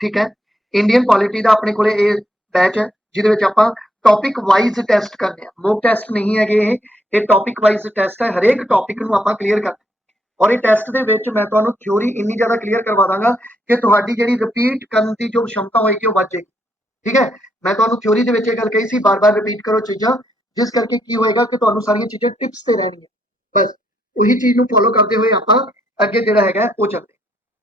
ठीक है। Indian polity का अपने को बैच है जिहदे आपां टॉपिक वाइज टेस्ट करने, मॉक टेस्ट नहीं है ये टॉपिक वाइज टेस्ट है। हरेक टॉपिक नूं आपां क्लीयर करना और ये टेस्ट दे विच मैं तुहानूं थ्योरी इन्नी ज़्यादा क्लीयर करवा दांगा कि तुहाडी जिहड़ी रिपीट करन दी जो क्षमता होएगी वो वध जाएगी। ठीक है, मैं तुहानूं थ्योरी दे विच ये गल कही सी, बार बार रिपीट करो चीज़ां, जिस करके की होएगा कि तुहानूं सारियां चीज़ां टिप्स ते रहणगियां। बस उही चीज़ नूं फॉलो करते हुए आपां अगे जिहड़ा हैगा वो चलदे।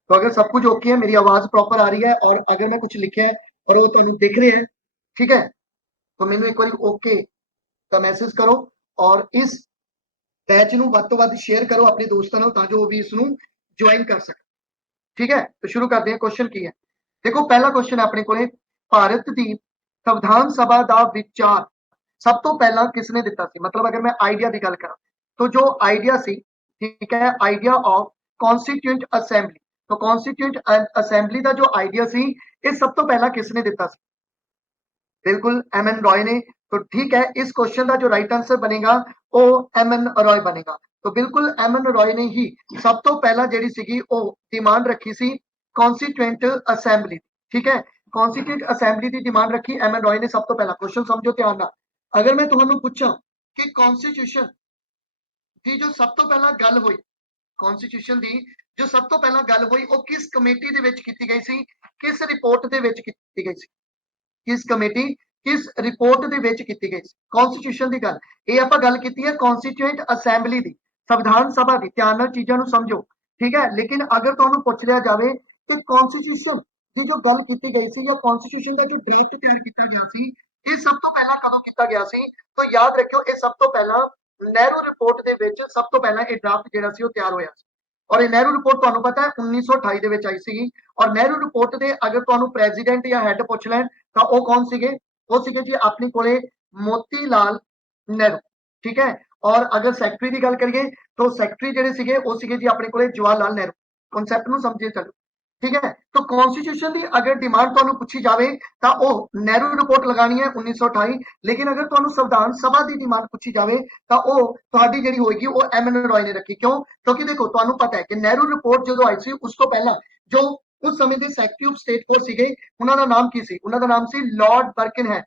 तो अगर सब कुछ ओके है, मेरी आवाज प्रॉपर आ रही है और अगर मैं कुछ लिखा है और वो तुहानूं दिख रहा है, ठीक है, तो मैनूं एक बारी ओके का मैसेज करो और इस बैच नूं वध तों वध शेयर करो अपने दोस्तां नाल तां जो वो भी इसनूं ज्वाइन कर सकन। ठीक है, तो शुरू करते हैं। क्वेश्चन की है, देखो पहला क्वेश्चन है अपने कोले, भारत दी संविधान सभा दा विचार सब तो पहला किसने दिता सी? मतलब अगर मैं आइडिया की गल करा तो जो आइडिया सी, ठीक है, आइडिया ऑफ कॉन्स्टिट्यूएंट असेंबली, तो कॉन्स्टिट्यूएंट असेंबली का जो आइडिया सी ये सब तो पहला किसने दिता सी? बिल्कुल एम एन रॉय ने। तो ठीक है, इस क्वेश्चन का जो राइट आंसर बनेगा वो एम एन रॉय बनेगा। तो बिल्कुल एम एन रॉय ने ही सब तो पहला जिहड़ी सीगी वो डिमांड रखी सी कॉन्स्टिट्यूएंट असेंबली। ठीक है, कॉन्स्टिट्यूएंट असेंबली की डिमांड रखी एम एन रॉय ने सब तो पहला। क्वेश्चन समझो ध्यान नाल, अगर मैं तुहानूं पूछां कि कॉन्स्टिट्यूशन की जो सब तो पहला गल हुई, कॉन्स्टिट्यूशन की जो सब तो पहला गल हुई वो किस कमेटी दे विच कीती गई सी, किस रिपोर्ट दे विच कीती गई सी, किस कमेटी किस रिपोर्ट दे विच कीती गई सी? कॉन्स्टिट्यूशन की गल ये आपां गल कीती है कॉन्स्टिट्यूएंट असेंबली दी, संविधान सभा की। ध्यान नाल चीज़ां नूं समझो, ठीक है। लेकिन अगर तुहानूं पूछ लिया जाए तो कॉन्स्टिट्यूशन की जो गल कीती गई सी या कॉन्स्टिट्यूशन का जो ड्राफ्ट तैयार किया गया सी ये सब तो पहला कदों किया गया सी? तो याद रखियो ये सब तो पहला नेहरू रिपोर्ट दे विच सब तो पहला ये ड्राफ्ट जिहड़ा सी वो तैयार होया सी। और ये नेहरू रिपोर्ट तुहानूं पता है 1928 दे विच आई सी। और नेहरू रिपोर्ट दे अगर तुहानूं प्रेजिडेंट या हैड पुछ लैण तो वो कौन सीगे? वो सीगे जी अपने कोले मोती लाल नेहरू। ठीक है, और अगर सैकटरी की गल करिए तो सैकटरी जिहड़े सीगे वो सीगे जी अपने कोले जवाहर लाल नेहरू। कॉन्सैप्ट नूं समझिए चलो, ठीक है। तो कॉन्स्टिट्यूशन की अगर डिमांड तुहानूं पूछी जाए तो वो नेहरू रिपोर्ट लगानी है 1928। लेकिन अगर तुहानूं संविधान सभा की डिमांड पूछी जाए तो वो तुहाडी जिहड़ी होएगी वो एम एन रॉय ने रखी। क्यों? क्योंकि देखो तुहानूं पता है कि नेहरू रिपोर्ट जो आई सी उस तो पहला जो उस समय के सैकटरी ऑफ स्टेट को सीगे उन्हां दा नाम की सी? उन्हां दा नाम सी लॉर्ड बर्किनहेड।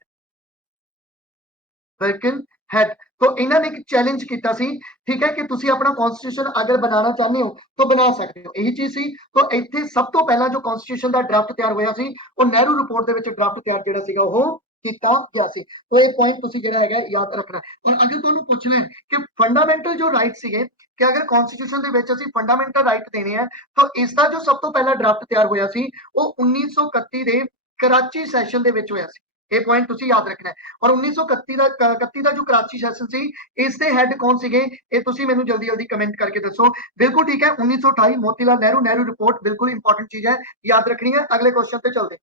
बर्किनहेड। तो इन्होंने एक चैलेंज किया सी, ठीक है, कि तुसी अपना कॉन्स्टिट्यूशन अगर बनाना चाहते हो तो बना सकते हो, यही चीज सी। तो इत्थे सब तो पहला जो कॉन्स्टिट्यूशन का ड्राफ्ट तैयार होया सी वो नेहरू रिपोर्ट दे विच ड्राफ्ट तैयार जिहड़ा सीगा वो कीता गया सी। तो ये पॉइंट तुसी जिहड़ा हैगा याद रखना है। और अगर तुहानूं पुछना है कि फंडामेंटल जो राइट सीगे कि अगर कॉन्स्टिट्यूशन दे विच असीं फंडामेंटल राइट देने हैं तो इसका जो सब तो पहला ड्राफ्ट तैयार होया सी वो 1931 दे कराची सैशन दे विच होया सी। ये पॉइंट तुसी याद रखना है। और 1931 का जो कराची सैशन सी इसके हैड कौन सीगे ये तुसी मैनूं जल्दी जल्दी कमेंट करके दसो। बिल्कुल ठीक है, 1928 मोतीलाल नेहरू, नेहरू रिपोर्ट बिल्कुल इंपॉर्टेंट चीज है, याद रखनी है। अगले क्वेश्चन पे चलते।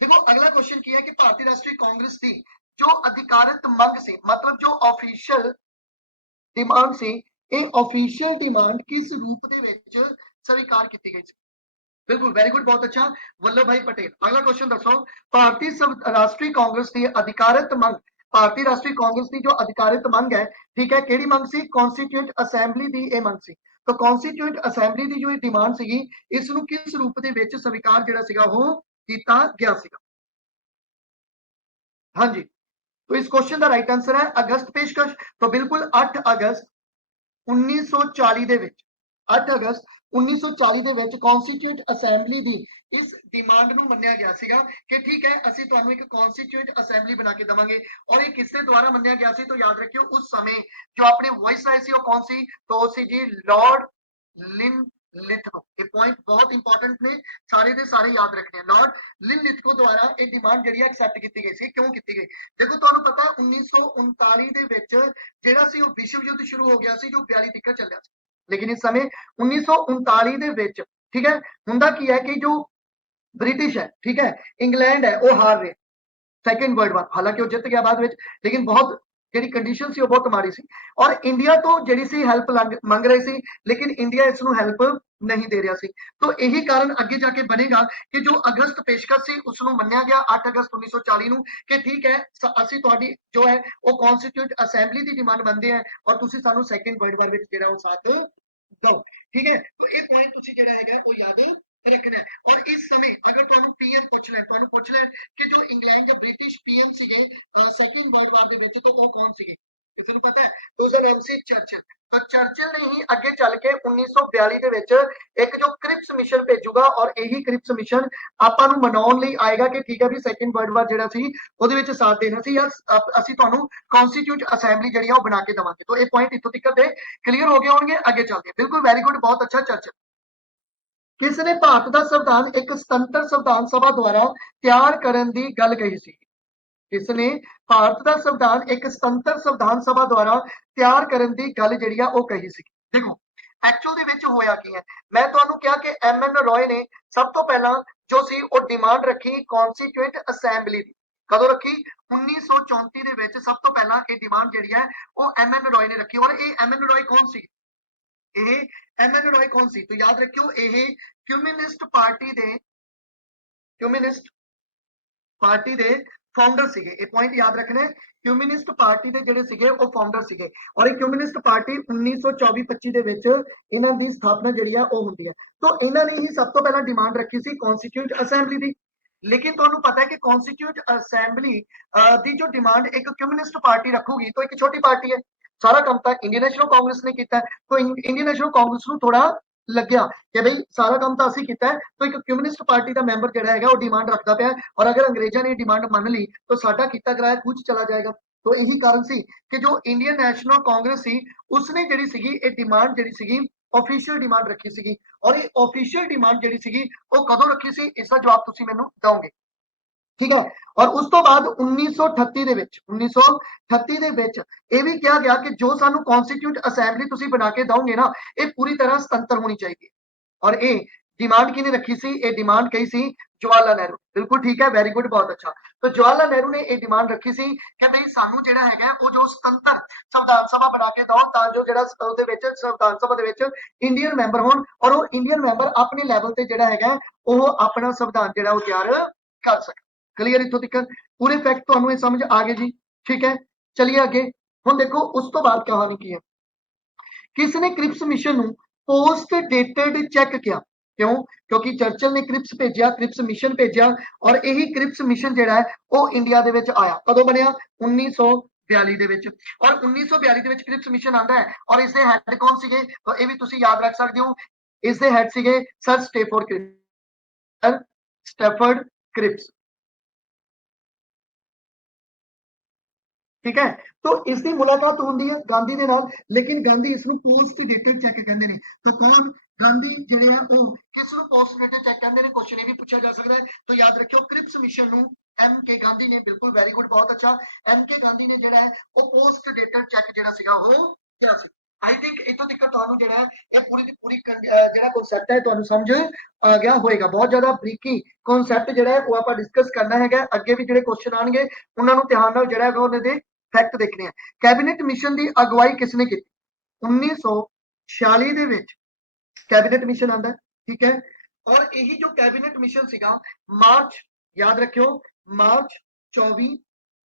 देखो अगला क्वेश्चन की है कि भारतीय राष्ट्रीय कांग्रेस की जो अधिकारित मंग सी, मतलब जो ऑफिशियल डिमांड सी, ये ऑफिशियल डिमांड किस रूप दे विच स्वीकार की गई सी? बिल्कुल वेरी गुड, बहुत अच्छा, वल्लभ भाई पटेल। अगला क्वेश्चन दसो, भारतीय राष्ट्रीय कांग्रेस की अधिकारित मंग, भारतीय राष्ट्रीय कांग्रेस की जो अधिकारित मंग है, ठीक है, केड़ी मंग सी? कॉन्स्टिट्यूएंट असेंबली दी ये मंग सी। तो कॉन्स्टिट्यूएंट असेंबली दी जो डिमांड सीगी इसनूं किस रूप दे विच स्वीकार जिहड़ा सीगा वो कीता गया सीगा? हाँ जी, तो इस क्वेश्चन का राइट आंसर है अगस्त पेशकश। तो बिल्कुल 8 अगस्त 1940 ਦੇ ਵਿੱਚ 8 ਅਗਸਤ 1940 ਦੇ ਵਿੱਚ ਕਨਸਟੀਟਿਊਟ ਅਸੈਂਬਲੀ ਦੀ ਇਸ ਡਿਮਾਂਡ ਨੂੰ ਮੰਨਿਆ ਗਿਆ ਸੀਗਾ ਕਿ ਠੀਕ ਹੈ ਅਸੀਂ ਤੁਹਾਨੂੰ ਇੱਕ ਕਨਸਟੀਟਿਊਟ ਅਸੈਂਬਲੀ ਬਣਾ ਕੇ ਦਵਾਂਗੇ। ਔਰ ਇਹ ਕਿਸ ਦੇ ਦੁਆਰਾ ਮੰਨਿਆ ਗਿਆ ਸੀ? तो याद रखियो उस समय जो अपने वॉइस राय सी वो कौन सी? तो सी जी लॉर्ड लिनलिथगो। ये पॉइंट बहुत इंपॉर्टेंट ने, सारे दे सारे याद रखने हैं। लॉर्ड लिनलिथगो द्वारा ये डिमांड ਜਿਹੜੀ एक्सेप्ट की गई सी। क्यों की गई? देखो ਤੁਹਾਨੂੰ पता है 1939 ਦੇ ਵਿੱਚ ਜਿਹੜਾ ਸੀ ਉਹ ਵਿਸ਼ਵ ਯੁੱਧ ਸ਼ੁਰੂ ਹੋ ਗਿਆ ਸੀ ਜੋ 42 ਤੱਕ ਚੱਲਿਆ ਸੀ। लेकिन इस समय 1939 ਦੇ ਵਿੱਚ ठीक है ਹੁੰਦਾ ਕੀ है कि जो ब्रिटिश है, ठीक है, इंग्लैंड है वो हार रहे सेकंड वर्ल्ड वार। हालांकि वो जीत गया बाद में, लेकिन बहुत ਜਿਹੜੀ कंडीशन सी वो बहुत माड़ी सी। और इंडिया तो ਜਿਹੜੀ सी हेल्प ਮੰਗ रही सी, लेकिन इंडिया इसनूं हेल्प नहीं दे रहा सी। तो यही कारण अगे जाके बनेगा कि जो अगस्त पेशकश सी उसनूं मन्निया गया 8 अगस्त 1940 ਨੂੰ कि ठीक है ਅਸੀਂ ਤੁਹਾਡੀ जो है वो कॉन्स्टिट्यूट असेंबली की डिमांड ਮੰਨਦੇ हैं और ਤੁਸੀਂ ਸਾਨੂੰ सेकंड वर्ल्ड वार ਵਿੱਚ ਜਿਹੜਾ ਉਹ ਸਾਥ दो। ठीक है, तो ये पॉइंट ਤੁਸੀਂ ਜਿਹੜਾ ਹੈਗਾ ਉਹ याद रखना है। और इस समय अगर ਤੁਹਾਨੂੰ ਪੀਐਮ ਪੁੱਛ ਲੈਣ ਕਿ ਜੋ ਇੰਗਲੈਂਡ ਦੇ ਬ੍ਰਿਟਿਸ਼ ਪੀਐਮ ਸੀਗੇ ਸੈਕੰਡ ਵਰਲਡ ਵਾਰ ਦੇ ਵਿੱਚ ਤਾਂ ਉਹ ਕੌਣ ਸੀਗੇ, ਕਿਸੇ ਨੂੰ ਪਤਾ ਹੈ? ਉਸਦਾ ਨਾਮ ਸੀ ਚਰਚਿਲ। ਤਾਂ ਚਰਚਿਲ ਨੇ ਹੀ ਅੱਗੇ ਚੱਲ ਕੇ 1942 ਦੇ ਵਿੱਚ ਇੱਕ ਜੋ ਕ੍ਰਿਪਸ ਮਿਸ਼ਨ ਭੇਜੂਗਾ ਔਰ ਇਹੀ ਕ੍ਰਿਪਸ ਮਿਸ਼ਨ ਆਪਾਂ ਨੂੰ ਮਨਾਉਣ ਲਈ ਆਏਗਾ ਕਿ ਠੀਕ ਹੈ ਵੀ ਸੈਕੰਡ ਵਰਲਡ ਵਾਰ ਜਿਹੜਾ ਸੀ ਉਹਦੇ ਵਿੱਚ ਸਾਥ ਦੇਣਾ ਸੀ ਜਾਂ ਅਸੀਂ ਤੁਹਾਨੂੰ ਕਨਸਟੀਟਿਊਟ ਅਸੈਂਬਲੀ ਜਿਹੜੀ ਆ ਉਹ ਬਣਾ ਕੇ ਦੇਵਾਂਗੇ। ਤਾਂ ਇਹ ਪੁਆਇੰਟ ਇੱਥੋਂ ਤੱਕ ਦੇ ਕਲੀਅਰ ਹੋ ਗਏ ਹੋਣਗੇ। ਅੱਗੇ ਚੱਲਦੇ ਬਿਲਕੁਲ ਵੈਰੀ ਗੁੱਡ, ਬਹੁਤ ਅੱਛਾ। ਚਰਚਿਲ ਕਿਸ ਨੇ ਭਾਰਤ ਦਾ ਸੰਵਿਧਾਨ ਇੱਕ ਸੁਤੰਤਰ ਸੰਵਿਧਾਨ ਸਭਾ ਦੁਆਰਾ ਤਿਆਰ ਕਰਨ ਦੀ ਗੱਲ ਕਹੀ ਸੀ? ਕਿਸ ਨੇ ਭਾਰਤ ਦਾ ਸੰਵਿਧਾਨ ਇੱਕ ਸੁਤੰਤਰ ਸੰਵਿਧਾਨ ਸਭਾ ਦੁਆਰਾ ਤਿਆਰ ਕਰਨ ਦੀ ਗੱਲ ਜਿਹੜੀ ਆ ਉਹ ਕਹੀ ਸੀ? ਦੇਖੋ ਐਕਚੁਅਲ ਦੇ ਵਿੱਚ ਹੋਇਆ ਕੀ ਹੈ, ਮੈਂ ਤੁਹਾਨੂੰ ਕਿਹਾ ਕਿ ਐਮ.ਐਨ. ਰॉय ਨੇ ਸਭ ਤੋਂ ਪਹਿਲਾਂ ਜੋ ਸੀ ਉਹ ਡਿਮਾਂਡ ਰੱਖੀ ਕਨਸਟੀਟਿਊਟ ਅਸੈਂਬਲੀ ਦੀ। ਕਦੋਂ ਰੱਖੀ? 1934 ਦੇ ਵਿੱਚ ਸਭ ਤੋਂ ਪਹਿਲਾਂ ਇਹ ਡਿਮਾਂਡ ਜਿਹੜੀ ਹੈ ਉਹ ਐਮ.ਐਨ. ਰॉय ਨੇ ਰੱਖੀ। ਔਰ ਇਹ ਐਮ.ਐਨ. ਰॉय ਕੌਣ ਸੀ? ਇਹ ਐਮ.ਐਨ. ਰॉय ਕੌਣ ਸੀ? ਤਾਂ ਯਾਦ ਰੱਖਿਓ ਇਹ ਕਮਿਊਨਿਸਟ ਪਾਰਟੀ ਦੇ ਫਾਊਂਡਰ ਸੀਗੇ। ਇਹ ਪੁਆਇੰਟ ਯਾਦ ਰੱਖਣੇ, ਕਮਿਊਨਿਸਟ ਪਾਰਟੀ ਦੇ ਜਿਹੜੇ ਸੀਗੇ ਉਹ ਫਾਊਂਡਰ ਸੀਗੇ। ਔਰ ਇਹ ਕਮਿਊਨਿਸਟ ਪਾਰਟੀ 1924-25 ਦੇ ਵਿੱਚ ਇਹਨਾਂ ਦੀ ਸਥਾਪਨਾ ਜਿਹੜੀ ਆ ਉਹ ਹੁੰਦੀ ਹੈ। ਤਾਂ ਇਹਨਾਂ ਨੇ ਹੀ ਸਭ ਤੋਂ ਪਹਿਲਾਂ ਡਿਮਾਂਡ ਰੱਖੀ ਸੀ ਕਨਸਟੀਟਿਊਟ ਅਸੈਂਬਲੀ ਦੀ। ਲੇਕਿਨ ਤੁਹਾਨੂੰ ਪਤਾ ਹੈ ਕਿ ਕਨਸਟੀਟਿਊਟ ਅਸੈਂਬਲੀ ਦੀ ਜੋ ਡਿਮਾਂਡ ਇੱਕ ਕਮਿਊਨਿਸਟ ਪਾਰਟੀ ਰੱਖੂਗੀ ਤਾਂ ਇੱਕ ਛੋਟੀ ਪਾਰਟੀ ਹੈ, ਸਾਰਾ ਕੰਮ ਤਾਂ ਇੰਡੀਅਨ ਨੈਸ਼ਨਲ ਕਾਂਗਰਸ ਨੇ ਕੀਤਾ। ਤਾਂ ਇੰਡੀਅਨ ਨੈਸ਼ਨਲ ਕਾਂਗਰਸ ਨੂੰ ਥੋੜਾ ਲੱਗਿਆ ਕਿ ਬਈ ਸਾਰਾ ਕੰਮ ਤਾਂ ਅਸੀਂ ਕੀਤਾ ਹੈ, ਤਾਂ ਇੱਕ ਕਮਿਊਨਿਸਟ ਪਾਰਟੀ ਦਾ ਮੈਂਬਰ ਜਿਹੜਾ ਹੈਗਾ ਉਹ ਡਿਮਾਂਡ ਰੱਖਦਾ ਪਿਆ ਔਰ ਅਗਰ ਅੰਗਰੇਜ਼ਾਂ ਨੇ ਡਿਮਾਂਡ ਮੰਨ ਲਈ ਤਾਂ ਸਾਡਾ ਕੀਤਾ ਕਰਾਇਆ ਕੁਝ ਚਲਾ ਜਾਏਗਾ। ਤਾਂ ਇਹੀ ਕਾਰਨ ਸੀ ਕਿ ਜੋ ਇੰਡੀਅਨ ਨੈਸ਼ਨਲ ਕਾਂਗਰਸ ਸੀ ਉਸਨੇ ਜਿਹੜੀ ਸੀਗੀ ਇਹ ਡਿਮਾਂਡ ਜਿਹੜੀ ਸੀਗੀ ਆਫੀਸ਼ੀਅਲ ਡਿਮਾਂਡ ਰੱਖੀ ਸੀਗੀ। ਔਰ ਇਹ ਆਫੀਸ਼ੀਅਲ ਡਿਮਾਂਡ ਜਿਹੜੀ ਸੀਗੀ ਉਹ ਕਦੋਂ ਰੱਖੀ ਸੀ, ਇਸ ਦਾ ਜਵਾਬ ਤੁਸੀਂ ਮੈਨੂੰ ਦਿਓਗੇ, ਠੀਕ ਹੈ। ਔਰ ਉਸ ਤੋਂ ਬਾਅਦ 1938 ਦੇ ਵਿੱਚ ਇਹ ਵੀ ਕਿਹਾ ਗਿਆ ਕਿ ਜੋ ਸਾਨੂੰ ਕਨਸਟੀਟਿਊਟ ਅਸੈਂਬਲੀ ਤੁਸੀਂ ਬਣਾ ਕੇ ਦਿਓਗੇ ਨਾ ਇਹ ਪੂਰੀ ਤਰ੍ਹਾਂ ਸੁਤੰਤਰ ਹੋਣੀ ਚਾਹੀਦੀ। ਔਰ ਇਹ डिमांड किने रखी सी? ये डिमांड कही सी जवाहरलाल नेहरू। बिल्कुल ठीक है, वेरी गुड, बहुत अच्छा। तो जवाहरलाल नेहरू ने ये डिमांड रखी सी कि भाई सानू जेड़ा हैगा वो जो स्वतंत्र संविधान सभा बना के दो तां जो जेड़ा ਉਹਦੇ ਵਿੱਚ ਸੰਵਿਧਾਨ ਸਭਾ ਦੇ ਵਿੱਚ ਇੰਡੀਅਨ ਮੈਂਬਰ ਹੋਣ ਔਰ ਉਹ ਇੰਡੀਅਨ ਮੈਂਬਰ ਆਪਣੇ ਲੈਵਲ ਤੇ ਜਿਹੜਾ ਹੈਗਾ ਉਹ ਆਪਣਾ ਸੰਵਿਧਾਨ ਜਿਹੜਾ ਉਹ ਤਿਆਰ ਕਰ ਸਕਣ। ਕਲੀਅਰ ਇੱਥੋਂ ਤੱਕ ਪੂਰੇ ਫੈਕਟ ਤੁਹਾਨੂੰ ਇਹ ਸਮਝ ਆ ਗਏ ਜੀ? ਠੀਕ ਹੈ, ਚਲਿए ਅੱਗੇ। ਹੁਣ ਦੇਖੋ ਉਸ ਤੋਂ ਬਾਅਦ ਕਹਾਣੀ ਕੀ ਹੈ। किस ने क्रिप्स मिशन ਨੂੰ पोस्ट डेटेड चेक किया? क्यों? क्योंकि चर्चिल ने क्रिप्स भेजा, क्रिप्स मिशन भेजा और यही क्रिप्स मिशन ਜਿਹੜਾ ਹੈ ਉਹ ਇੰਡੀਆ ਦੇ ਵਿੱਚ ਆਇਆ। ਕਦੋਂ ਬਣਿਆ? 1942 ਦੇ ਵਿੱਚ। ਔਰ 1942 ਦੇ ਵਿੱਚ ਕ੍ਰਿਪਸ ਮਿਸ਼ਨ ਆਂਦਾ ਹੈ ਔਰ ਇਸ ਦੇ ਹੈਡ ਕੌਣ ਸੀਗੇ? ਇਹ ਵੀ ਤੁਸੀਂ ਯਾਦ ਰੱਖ ਸਕਦੇ ਹੋ, ਇਸ ਦੇ ਹੈਡ ਸੀਗੇ ਸਰ स्टैफर्ड क्रिप्स। ठीक है, तो इसकी मुलाकात होती है गांधी के नाल, लेकिन गांधी इसको पोस्ट डेटेड चेक कहते हैं। तो कौन गांधी जिहड़े है वो किस नूं पोस्ट डेटेड चेक कहते हैं? क्वेश्चन ये भी पूछा जा सकता है। तो याद रखियो क्रिप्स मिशन नूं एम के गांधी ने, बिल्कुल वेरी गुड, बहुत अच्छा, एम के गांधी ने जिहड़ा है वो पोस्ट डेटेड चेक जिहड़ा सीगा वो किया सी। आई थिंक इतों तक तुहानू जिहड़ा है ये पूरी दी पूरी जिहड़ा कांसेप्ट है तुहानू समझ आ गया होएगा। बहुत ज्यादा बरीकी कांसेप्ट जिहड़ा है वो आपां डिस्कस करना हैगा। अगे भी जिहड़े क्वेश्चन आणगे उन्हां नूं ध्यान नाल जिहड़ा है उन्हां दे फैक्ट देखने हैं। कैबिनेट मिशन की अगवाई किसने की? 1946 ਦੇ ਵਿੱਚ कैबिनेट मिशन आंदा है, ठीक है। और यही जो कैबिनेट मिशन सीगा मार्च, याद रखियो, मार्च 24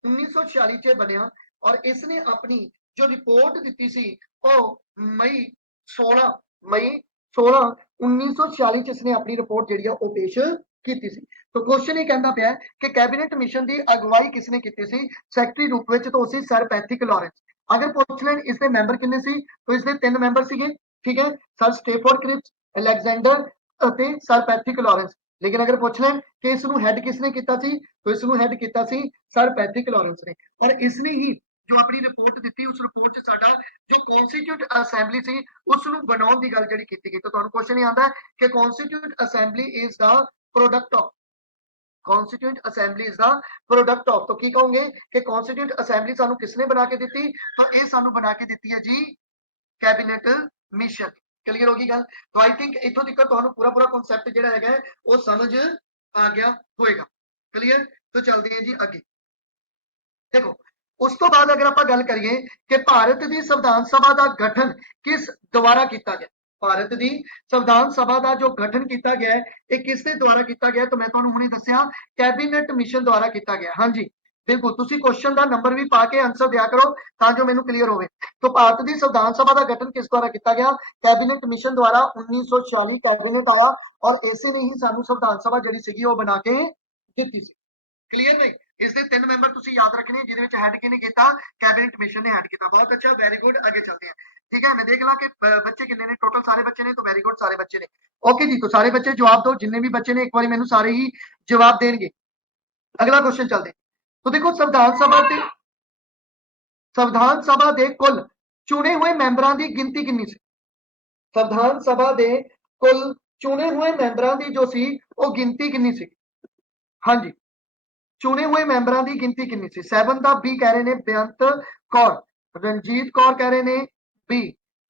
1946 च बनया और इसने अपनी जो रिपोर्ट दी सी वो मई 16 1946 च इसने अपनी रिपोर्ट जिहड़ी है वो पेश की सी। तो क्वेश्चन ये कहता पाया कि कैबिनेट मिशन की अगवाई किसने की सी? सैकटरी रूप में तो सी सर पैथिक लॉरेंस। अगर पूछ लें इसके मैंबर किन्ने सी तो इसके 3 मैंबर सीगे, ठीक है, सर स्टेफोर्ड क्रिप्स, अलेक्जेंडर ਅਤੇ सर पैथिक लॉरेंस। लेकिन अगर पूछ लें कि इसनूं हैड किसने किया सी तो इसनूं हैड किया सी सर पैथिक लॉरेंस ने। और इसने ही जो अपनी रिपोर्ट दी उस रिपोर्ट च साडा जो कॉन्स्टिट्यूट असैंबली सी उसनूं बनाउण दी गल जिहड़ी कीती गई। तो तुहानूं क्वेश्चन ये आंदा है कि constitute assembly is the product of, constitute assembly is the product of. तो की कहोगे कि कॉन्स्टिट्यूट असैंबली सानू किसने बना के दी? तो ये सानू बना के दी है जी कैबिनेट मिशन। क्लियर होगी गल? तो आई थिंक इथों तक तुहानू पूरा पूरा कॉन्सेप्ट जिहड़ा हैगा वो समझ आ गया होएगा। क्लियर? तो चलते हैं जी अगे। देखो उस तो बाद अगर आप गल करिए कि भारत की संविधान सभा का गठन किस द्वारा किया गया? भारत की संविधान सभा का जो गठन किया गया है ये किसके द्वारा किया गया? तो मैं तुहानू हुणे दस्सिया कैबिनेट मिशन द्वारा किया गया। हाँ जी, बिल्कुल तुसी क्वेश्चन का नंबर भी पा के आंसर दिया करो ਤਾਂ जो मैनू क्लीयर होवे। तो भारत की संविधान सभा का गठन किस द्वारा किया गया? कैबिनेट मिशन द्वारा 1946 कैबिनेट आया और इसे ने ही सानू संविधान सभा जिहड़ी सीगी वो बना के ਦਿੱਤੀ ਸੀ। क्लीयर नहीं? इसके तीन मैंबर तुसी याद रखने जिहदे विच हैड किहने कीता? कैबिनेट मिशन ने हैड किया। बहुत अच्छा, वेरी गुड, आगे चलते हैं। ठीक है, मैं देख ला कि बच्चे कितने ने टोटल, सारे बच्चे ने, तो वेरी गुड, सारे बच्चे ने। ओके जी, तो सारे बच्चे जवाब दो, जिन्ने भी बच्चे ने एक बार मैनू सारे ही जवाब देंगे। अगला क्वेश्चन चलते हैं। तो देखो संविधान सभा के कुल चुने हुए मैंबरों की गिनती कितनी सी? संविधान सभा के कुल चुने हुए मैंबरों की जो सी वो गिनती कितनी सी? हाँ जी, चुने हुए मैंबरों की गिनती कितनी सी? 7 का बी कह रहे ने बेअंत कौर, रणजीत कौर कह रहे ने बी,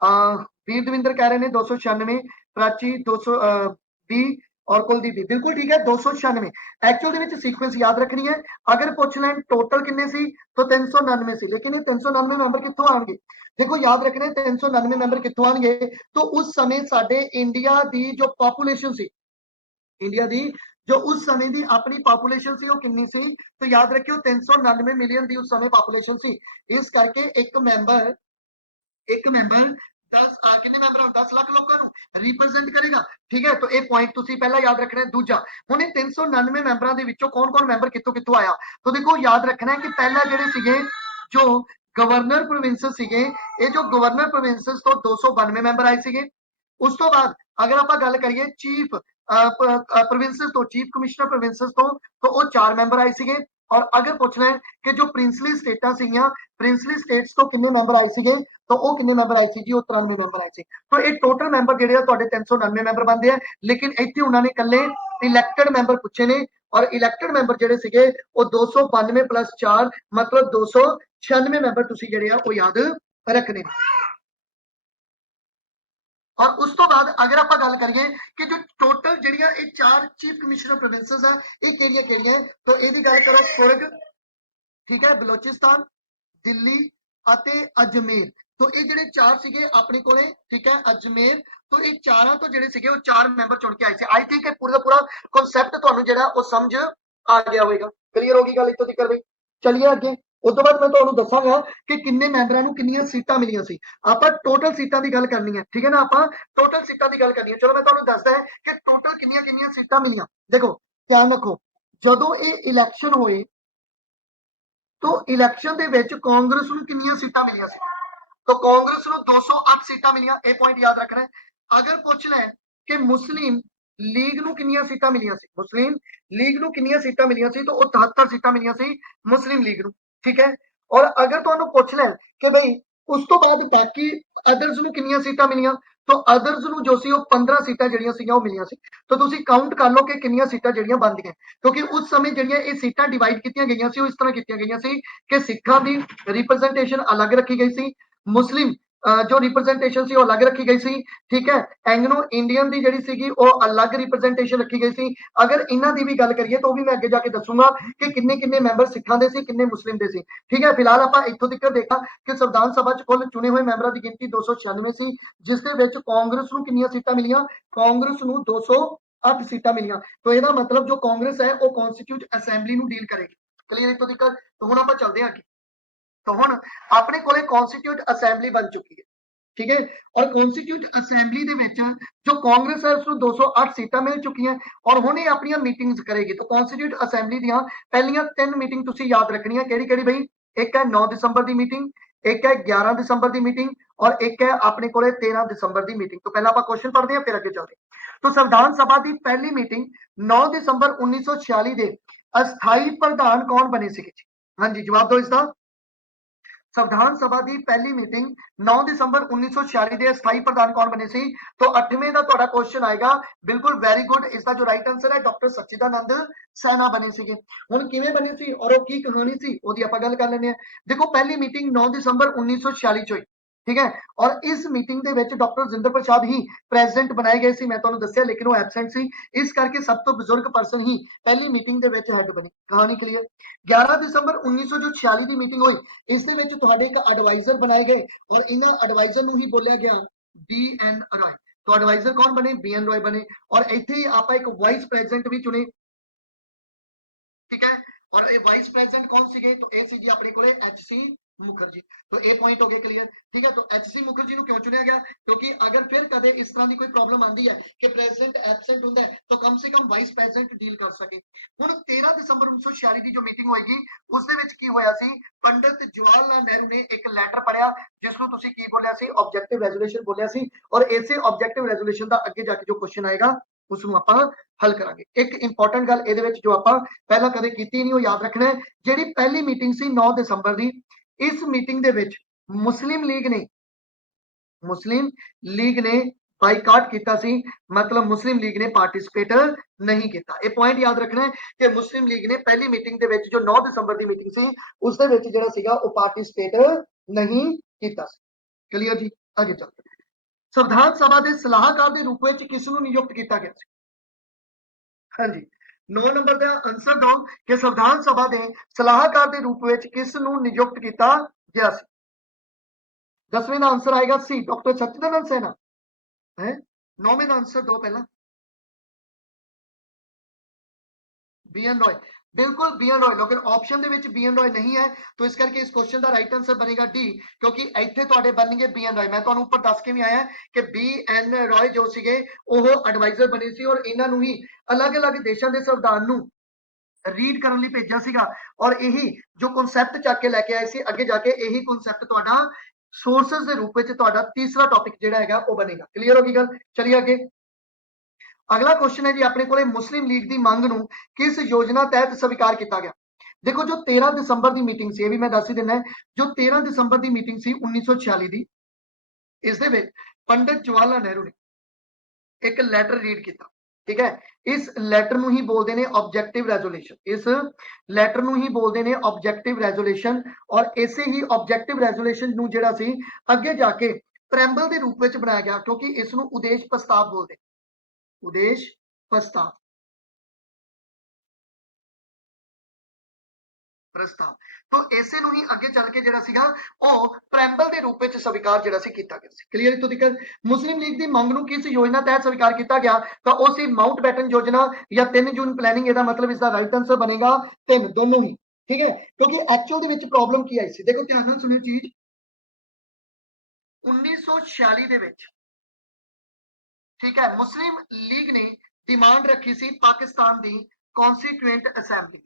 वीर दविंदर कह रहे ने 296, प्राची 200 बी और कुलदीप बी। बिल्कुल ठीक है, 296। एक्चुअल सीक्वेंस याद रखनी है। अगर पूछ लें टोटल किन्ने सी तो 399 सी, लेकिन ये 399 मैंबर कितों आएंगे? देखो याद रखना 399 मैंबर कितों आएंगे? तो उस समय साडे इंडिया की जो पॉपुलेशन सी, इंडिया की जो उस समय की अपनी पॉपुलेशन सी वो कितनी सी? तो याद रखियो 399 मिलियन की उस समय पॉपुलेशन सी। इस करके एक मैंबर 10 कितने मैंबर 10 लाख लोगों को रिप्रेजेंट करेगा। ठीक है, तो एक पॉइंट तुसी पहला याद रखना है। दूजा हुण 399 मैंबरों के विचों कौन कौन मैंबर कितों कितों आया? तो देखो याद रखना है कि पहला जिहड़े सीगे जो गवर्नर प्रोविंसेस सीगे, ये जो गवर्नर प्रोविंसेस तो 292 मैंबर आए सीगे। उस तो बाद अगर आप गल करिए चीफ प्रोविंसेस तो, चीफ कमिश्नर प्रोविंसेस तो वो 4 मैंबर आए सीगे। और अगर पूछना है कि जो प्रिंसली स्टेटां सीगियां, प्रिंसली स्टेट्स तो कितने मैंबर आए सीगे? तो वो कितने मैंबर आए सी जी? वो 93 मैंबर आए सी। तो ये टोटल मैंबर जिहड़े आ तुहाडे 399 मैंबर बनदे आ, लेकिन इत्थे उन्होंने कल्ले इलैक्टेड मैंबर पूछे ने, और इलैक्टेड मैंबर जिहड़े सीगे वो 292 प्लस 4 मतलब 296 मैंबर तुसीं जिहड़े आ वो याद रखने। और उस तो बाद अगर आप गल करिए कि जो टोटल जिहड़ियां ये 4 चीफ कमिश्नर प्रोविंसेस आ, ये किहड़ियां-किहड़ियां? तो इहदी गल करो कुर्ग, ठीक है, बलोचिस्तान, दिल्ली ਅਤੇ अजमेर। तो ये जिहड़े 4 सीगे अपने कोले, ठीक है, अजमेर। तो ये चारां तो जिहड़े सीगे वो 4 मैंबर चुन के आए थे। आई थिंक पूरा का पूरा कॉन्सैप्ट तुहानू जिहड़ा वो समझ आ गया होगा। क्लीयर होगी गल इत्थों तक? भाई चलिए अगे। उस तो बाद मैं तुहानू दसांगा कि किन्ने मैंबरां नू किन्नियां सीटां मिलियां सी। आपां टोटल सीटां दी गल करनी है, ठीक है ना? आपां टोटल सीटां दी गल करनी है। चलो मैं तुहानू दसदा है कि टोटल किन्नियां किन्नियां सीटां मिलियां। देखो ध्यान रखो, जदों ये इलैक्शन होए तो इलैक्शन दे विच कांग्रेस नूं कितनियां सीटां मिलियां सी? तो कांग्रेस नूं 208 सीटां मिलियां। ये पॉइंट याद रखना है। अगर पूछ लें कि मुस्लिम लीग नूं कितनियां सीटां मिलियां सी, मुस्लिम लीग नूं कितनियां सीटां मिलियां सी? तो वो 73 सीटां मिलियां सी मुस्लिम लीग नूं, ठीक है। और अगर तुहानू पूछ लें कि भाई उस तो बाद बाकी अदर्स नूं कितनियां सीटां मिलियां, तो अदर्स नूं जो सी वो 15 सीटां जिहड़ियां सीगियां वो मिलियां सी। तो तुसीं काउंट कर लो कि कितनियां सीटां जिहड़ियां बनदियां, क्योंकि उस समय जिहड़ियां ये सीटां डिवाइड कीतियां गईयां सी, वो इस तरह कीतियां गईयां सी कि सिखां दी रिप्रेजेंटेशन अलग रखी गई सी, मुस्लिम जो रिप्रेजेंटेशन सी वो अलग रखी गई सी, ठीक है। एंग्लो इंडियन दी जिहड़ी सीगी वो अलग रिप्रेजेंटेशन रखी गई सी। अगर इन्हां दी भी गल करिए तो भी मैं अगे जाके दसूंगा कि किन्ने किन्ने मैंबर सिखां दे सी, किन्ने मुस्लिम दे सी, ठीक है। फिलहाल आपां इत्थों तक देखा कि संविधान सभा च कुल चुने हुए मैंबरां दी गिनती 296 सी, जिस दे विच कांग्रेस नूं किन्नियां सीटां मिलियां? कांग्रेस नूं 208 सीटां मिलियां। तो इहदा मतलब जो कांग्रेस है वो कॉन्स्टिट्यूट असेंबली नूं डील करेगी। क्लीयर इत्थों तक? तो हुण आपां चलदे हां अगे। तो हुण अपने कोले कॉन्स्टिट्यूट असेंबली बन चुकी है, ठीक है। और कॉन्स्टिट्यूट असेंबली दे विच जो कांग्रेस है उसको 208 सीटां मिल चुकी हैं और हुण ये अपनी मीटिंग्स करेगी। तो कॉन्स्टिट्यूट असेंबली दियां पहलियां 3 मीटिंग तुसीं याद रखनी है। किहड़ी-किहड़ी भाई? एक है 9 दिसंबर की मीटिंग, एक है 11 दिसंबर की मीटिंग और एक है अपने कोले 13 दिसंबर की मीटिंग। तो पहला आपां क्वेश्चन पढ़ते हैं फिर अगे चलते हैं। तो संविधान सभा की पहली मीटिंग 9 दिसंबर 1946 के अस्थाई प्रधान कौन बने सी? हाँ जी, जवाब दो इसका। संविधान सभा की पहली मीटिंग 9 दिसंबर 1946 के अस्थाई प्रधान कौन बने सी? तो 8वें का तुहाडा क्वेश्चन आएगा। बिल्कुल वेरी गुड, इसका जो राइट आंसर है डॉक्टर सच्चिदानंद सैना बने सीगे। हुण किवें बने सी और वो की कहानी सी ओदी आपां गल कर लैंदे आ। देखो पहली मीटिंग 9 दिसंबर 1946 च होई, ठीक है। और इस मीटिंग दे विच डॉक्टर राजेंद्र प्रसाद ही प्रेजिडेंट बनाए गए सी। मैं तुहानू दस्सिया लेकिन वो एबसेंट सी, इस करके सब तो बुजुर्ग पर्सन ही पहली मीटिंग दे विच हेड बनी। कहानी क्लियर? 11 दिसंबर 1946 की मीटिंग हुई। इस दे विच तुहाडे एक एडवाइजर बनाए गए और इन्हां एडवाइजर नूं ही बोलिया गया बी.एन. रॉय। तो एडवाइजर कौन बने? बी.एन. रॉय बने। और इत्थे ही आपां एक वाइस प्रेजिडेंट भी चुने, ठीक है। और वाइस प्रेसिडेंट कौन सीगे तो ये सी अपने को HC मुखर्जी। तो ये पॉइंट हो गए क्लियर, ठीक है। तो HC मुखर्जी को क्यों चुनिया गया, क्योंकि अगर फिर कदे इस तरह की कोई प्रॉब्लम आती है कि प्रेसिडेंट एबसेंट होता है तो कम से कम वाइस प्रेसिडेंट डील कर सके। हुण 13 दिसंबर 1946 की जो मीटिंग होएगी उसदे विच की होया सी, पंडित जवाहर लाल नेहरू ने एक लैटर पढ़िया जिसनूं तुसीं की बोलिया सी, ऑब्जेक्टिव रेजोल्यूशन बोलिया सी। और इसे ऑब्जेक्टिव रेजोल्यूशन का अगे जाके जो क्वेश्चन आएगा उसनूं आपां हल करांगे। एक इंपॉर्टेंट गल इहदे विच जो आपां पहला कदे कीती नहीं, वो याद रखना है। जिहड़ी पहली मीटिंग सी 9 दिसंबर की, इस मीटिंग दे विच मुस्लिम लीग ने बाइकाट किया सी, मतलब मुस्लिम लीग ने पार्टिसिपेट नहीं किया। ये पॉइंट याद रखना है कि मुस्लिम लीग ने पहली मीटिंग दे विच जो 9 दिसंबर की मीटिंग सी उस दे विच जिहड़ा सीगा वो पार्टिसिपेट नहीं किया। क्लियर जी, आगे चलते हैं। संविधान सभा के सलाहकार के रूप में किसनूं नियुक्त किया गया? हाँ जी, 9 नंबर का आंसर दो कि संविधान सभा के सलाहकार के रूप में किसनूं नियुक्त किया गया? 10वें का आंसर आएगा सी, डॉक्टर सच्चिदानंद सिन्हा है। 9वें का आंसर दो पहला, BN रॉय। बिल्कुल BN रॉय, लेकिन ऑप्शन ਦੇ ਵਿੱਚ BN रॉय नहीं है, तो इस करके इस क्वेश्चन का राइट आंसर बनेगा डी, क्योंकि ਇੱਥੇ ਤੁਹਾਡੇ ਬਣਨਗੇ BN रॉय। मैं ਤੁਹਾਨੂੰ ਉੱਪਰ ਦੱਸ ਕੇ ਵੀ ਆਇਆ ਕਿ BN रॉय ਜੋ ਸੀਗੇ ਉਹ ਐਡਵਾਈਜ਼ਰ ਬਣੇ ਸੀ ਔਰ ਇਹਨਾਂ ਨੂੰ ਹੀ ਅਲੱਗ-ਅਲੱਗ ਦੇਸ਼ਾਂ ਦੇ ਸੰਵਿਧਾਨ ਨੂੰ ਰੀਡ ਕਰਨ ਲਈ ਭੇਜਿਆ ਸੀਗਾ ਔਰ ਇਹੀ ਜੋ ਕਨਸੈਪਟ ਚੱਕ ਕੇ ਲੈ ਕੇ ਆਏ ਸੀ ਅੱਗੇ ਜਾ ਕੇ ਇਹੀ ਕਨਸੈਪਟ ਤੁਹਾਡਾ ਸੋਰਸਸ ਦੇ ਰੂਪ ਵਿੱਚ ਤੁਹਾਡਾ ਤੀਸਰਾ ਟੌਪਿਕ ਜਿਹੜਾ ਹੈਗਾ ਉਹ ਬਣੇਗਾ। ਕਲੀਅਰ ਹੋ ਗਈ ਗੱਲ, ਚਲਿए ਅੱਗੇ। अगला क्वेश्चन है जी अपने को मुस्लिम लीग की मंग नूं किस योजना तहत स्वीकार किया गया? देखो जो 13 दिसंबर की मीटिंग सी, भी मैं दस ही देना है, जो 13 दिसंबर की मीटिंग सी 1946 की, इस दे विच पंडित जवाहरलाल नेहरू ने एक लैटर रीड किया, ठीक है। इस लैटर नूं ही बोलते हैं ऑब्जेक्टिव रेजोल्यूशन, इस लैटर नूं ही बोलते हैं ऑब्जेक्टिव रेजोल्यूशन। और इसे ही ऑब्जेक्टिव रेजोल्यूशन नूं जिहड़ा सी अगे जाके प्रैम्बल के रूप में बनाया गया, क्योंकि इस नूं उद्देश प्रस्ताव बोलते, उद्देश प्रस्ताव प्रस्ताव। तो इसे नूं ही अगे चल के जिहड़ा सीगा ओ प्रैम्बल के रूप में स्वीकार जिहड़ा सी कीता गया सी। क्लीयर इत्थों तक? मुस्लिम लीग की मंग नूं किस योजना तहत स्वीकार किया गया? तो वो सी माउंट बैटन योजना या 3 जून प्लैनिंग। इसका मतलब इसका राइट आंसर बनेगा 3, दोनों ही, ठीक है। क्योंकि एक्चुअल दे विच प्रॉब्लम की आई सी, देखो ध्यान नाल सुनियो चीज। 1946 दे विच, ठीक है, मुस्लिम लीग ने डिमांड रखी सी पाकिस्तान की कॉन्स्टिट्यूएंट असैंबली,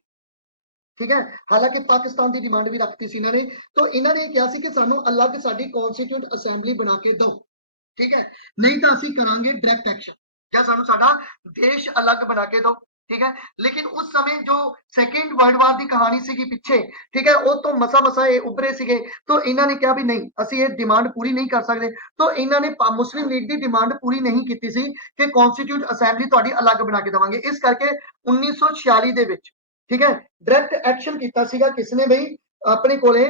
ठीक है। हालांकि पाकिस्तान की डिमांड भी रखती सी इन्होंने, तो इन्होंने कहा सी कि सानू अलग साडी कॉन्स्टिट्यूएंट असैंबली बना के दो, ठीक है, नहीं तो असीं करांगे डायरैक्ट एक्शन, या सानू साडा देश अलग बना के दो, ठीक है। लेकिन उस समय जो सेकेंड वर्ल्ड वार की कहानी सी पिछे, ठीक है, वो तो मसा ये उभरे सीगे, तो इन्होंने कहा भी नहीं असीं ये डिमांड पूरी नहीं कर सकते। तो इन्होंने मुस्लिम लीग की डिमांड पूरी नहीं की सी कि कॉन्स्टिट्यूट असैंबली तुहाडी अलग बना के देवांगे। इस करके 1946 दे विच, ठीक है, डायरैक्ट एक्शन किया सीगा किसने भाई? अपने कोले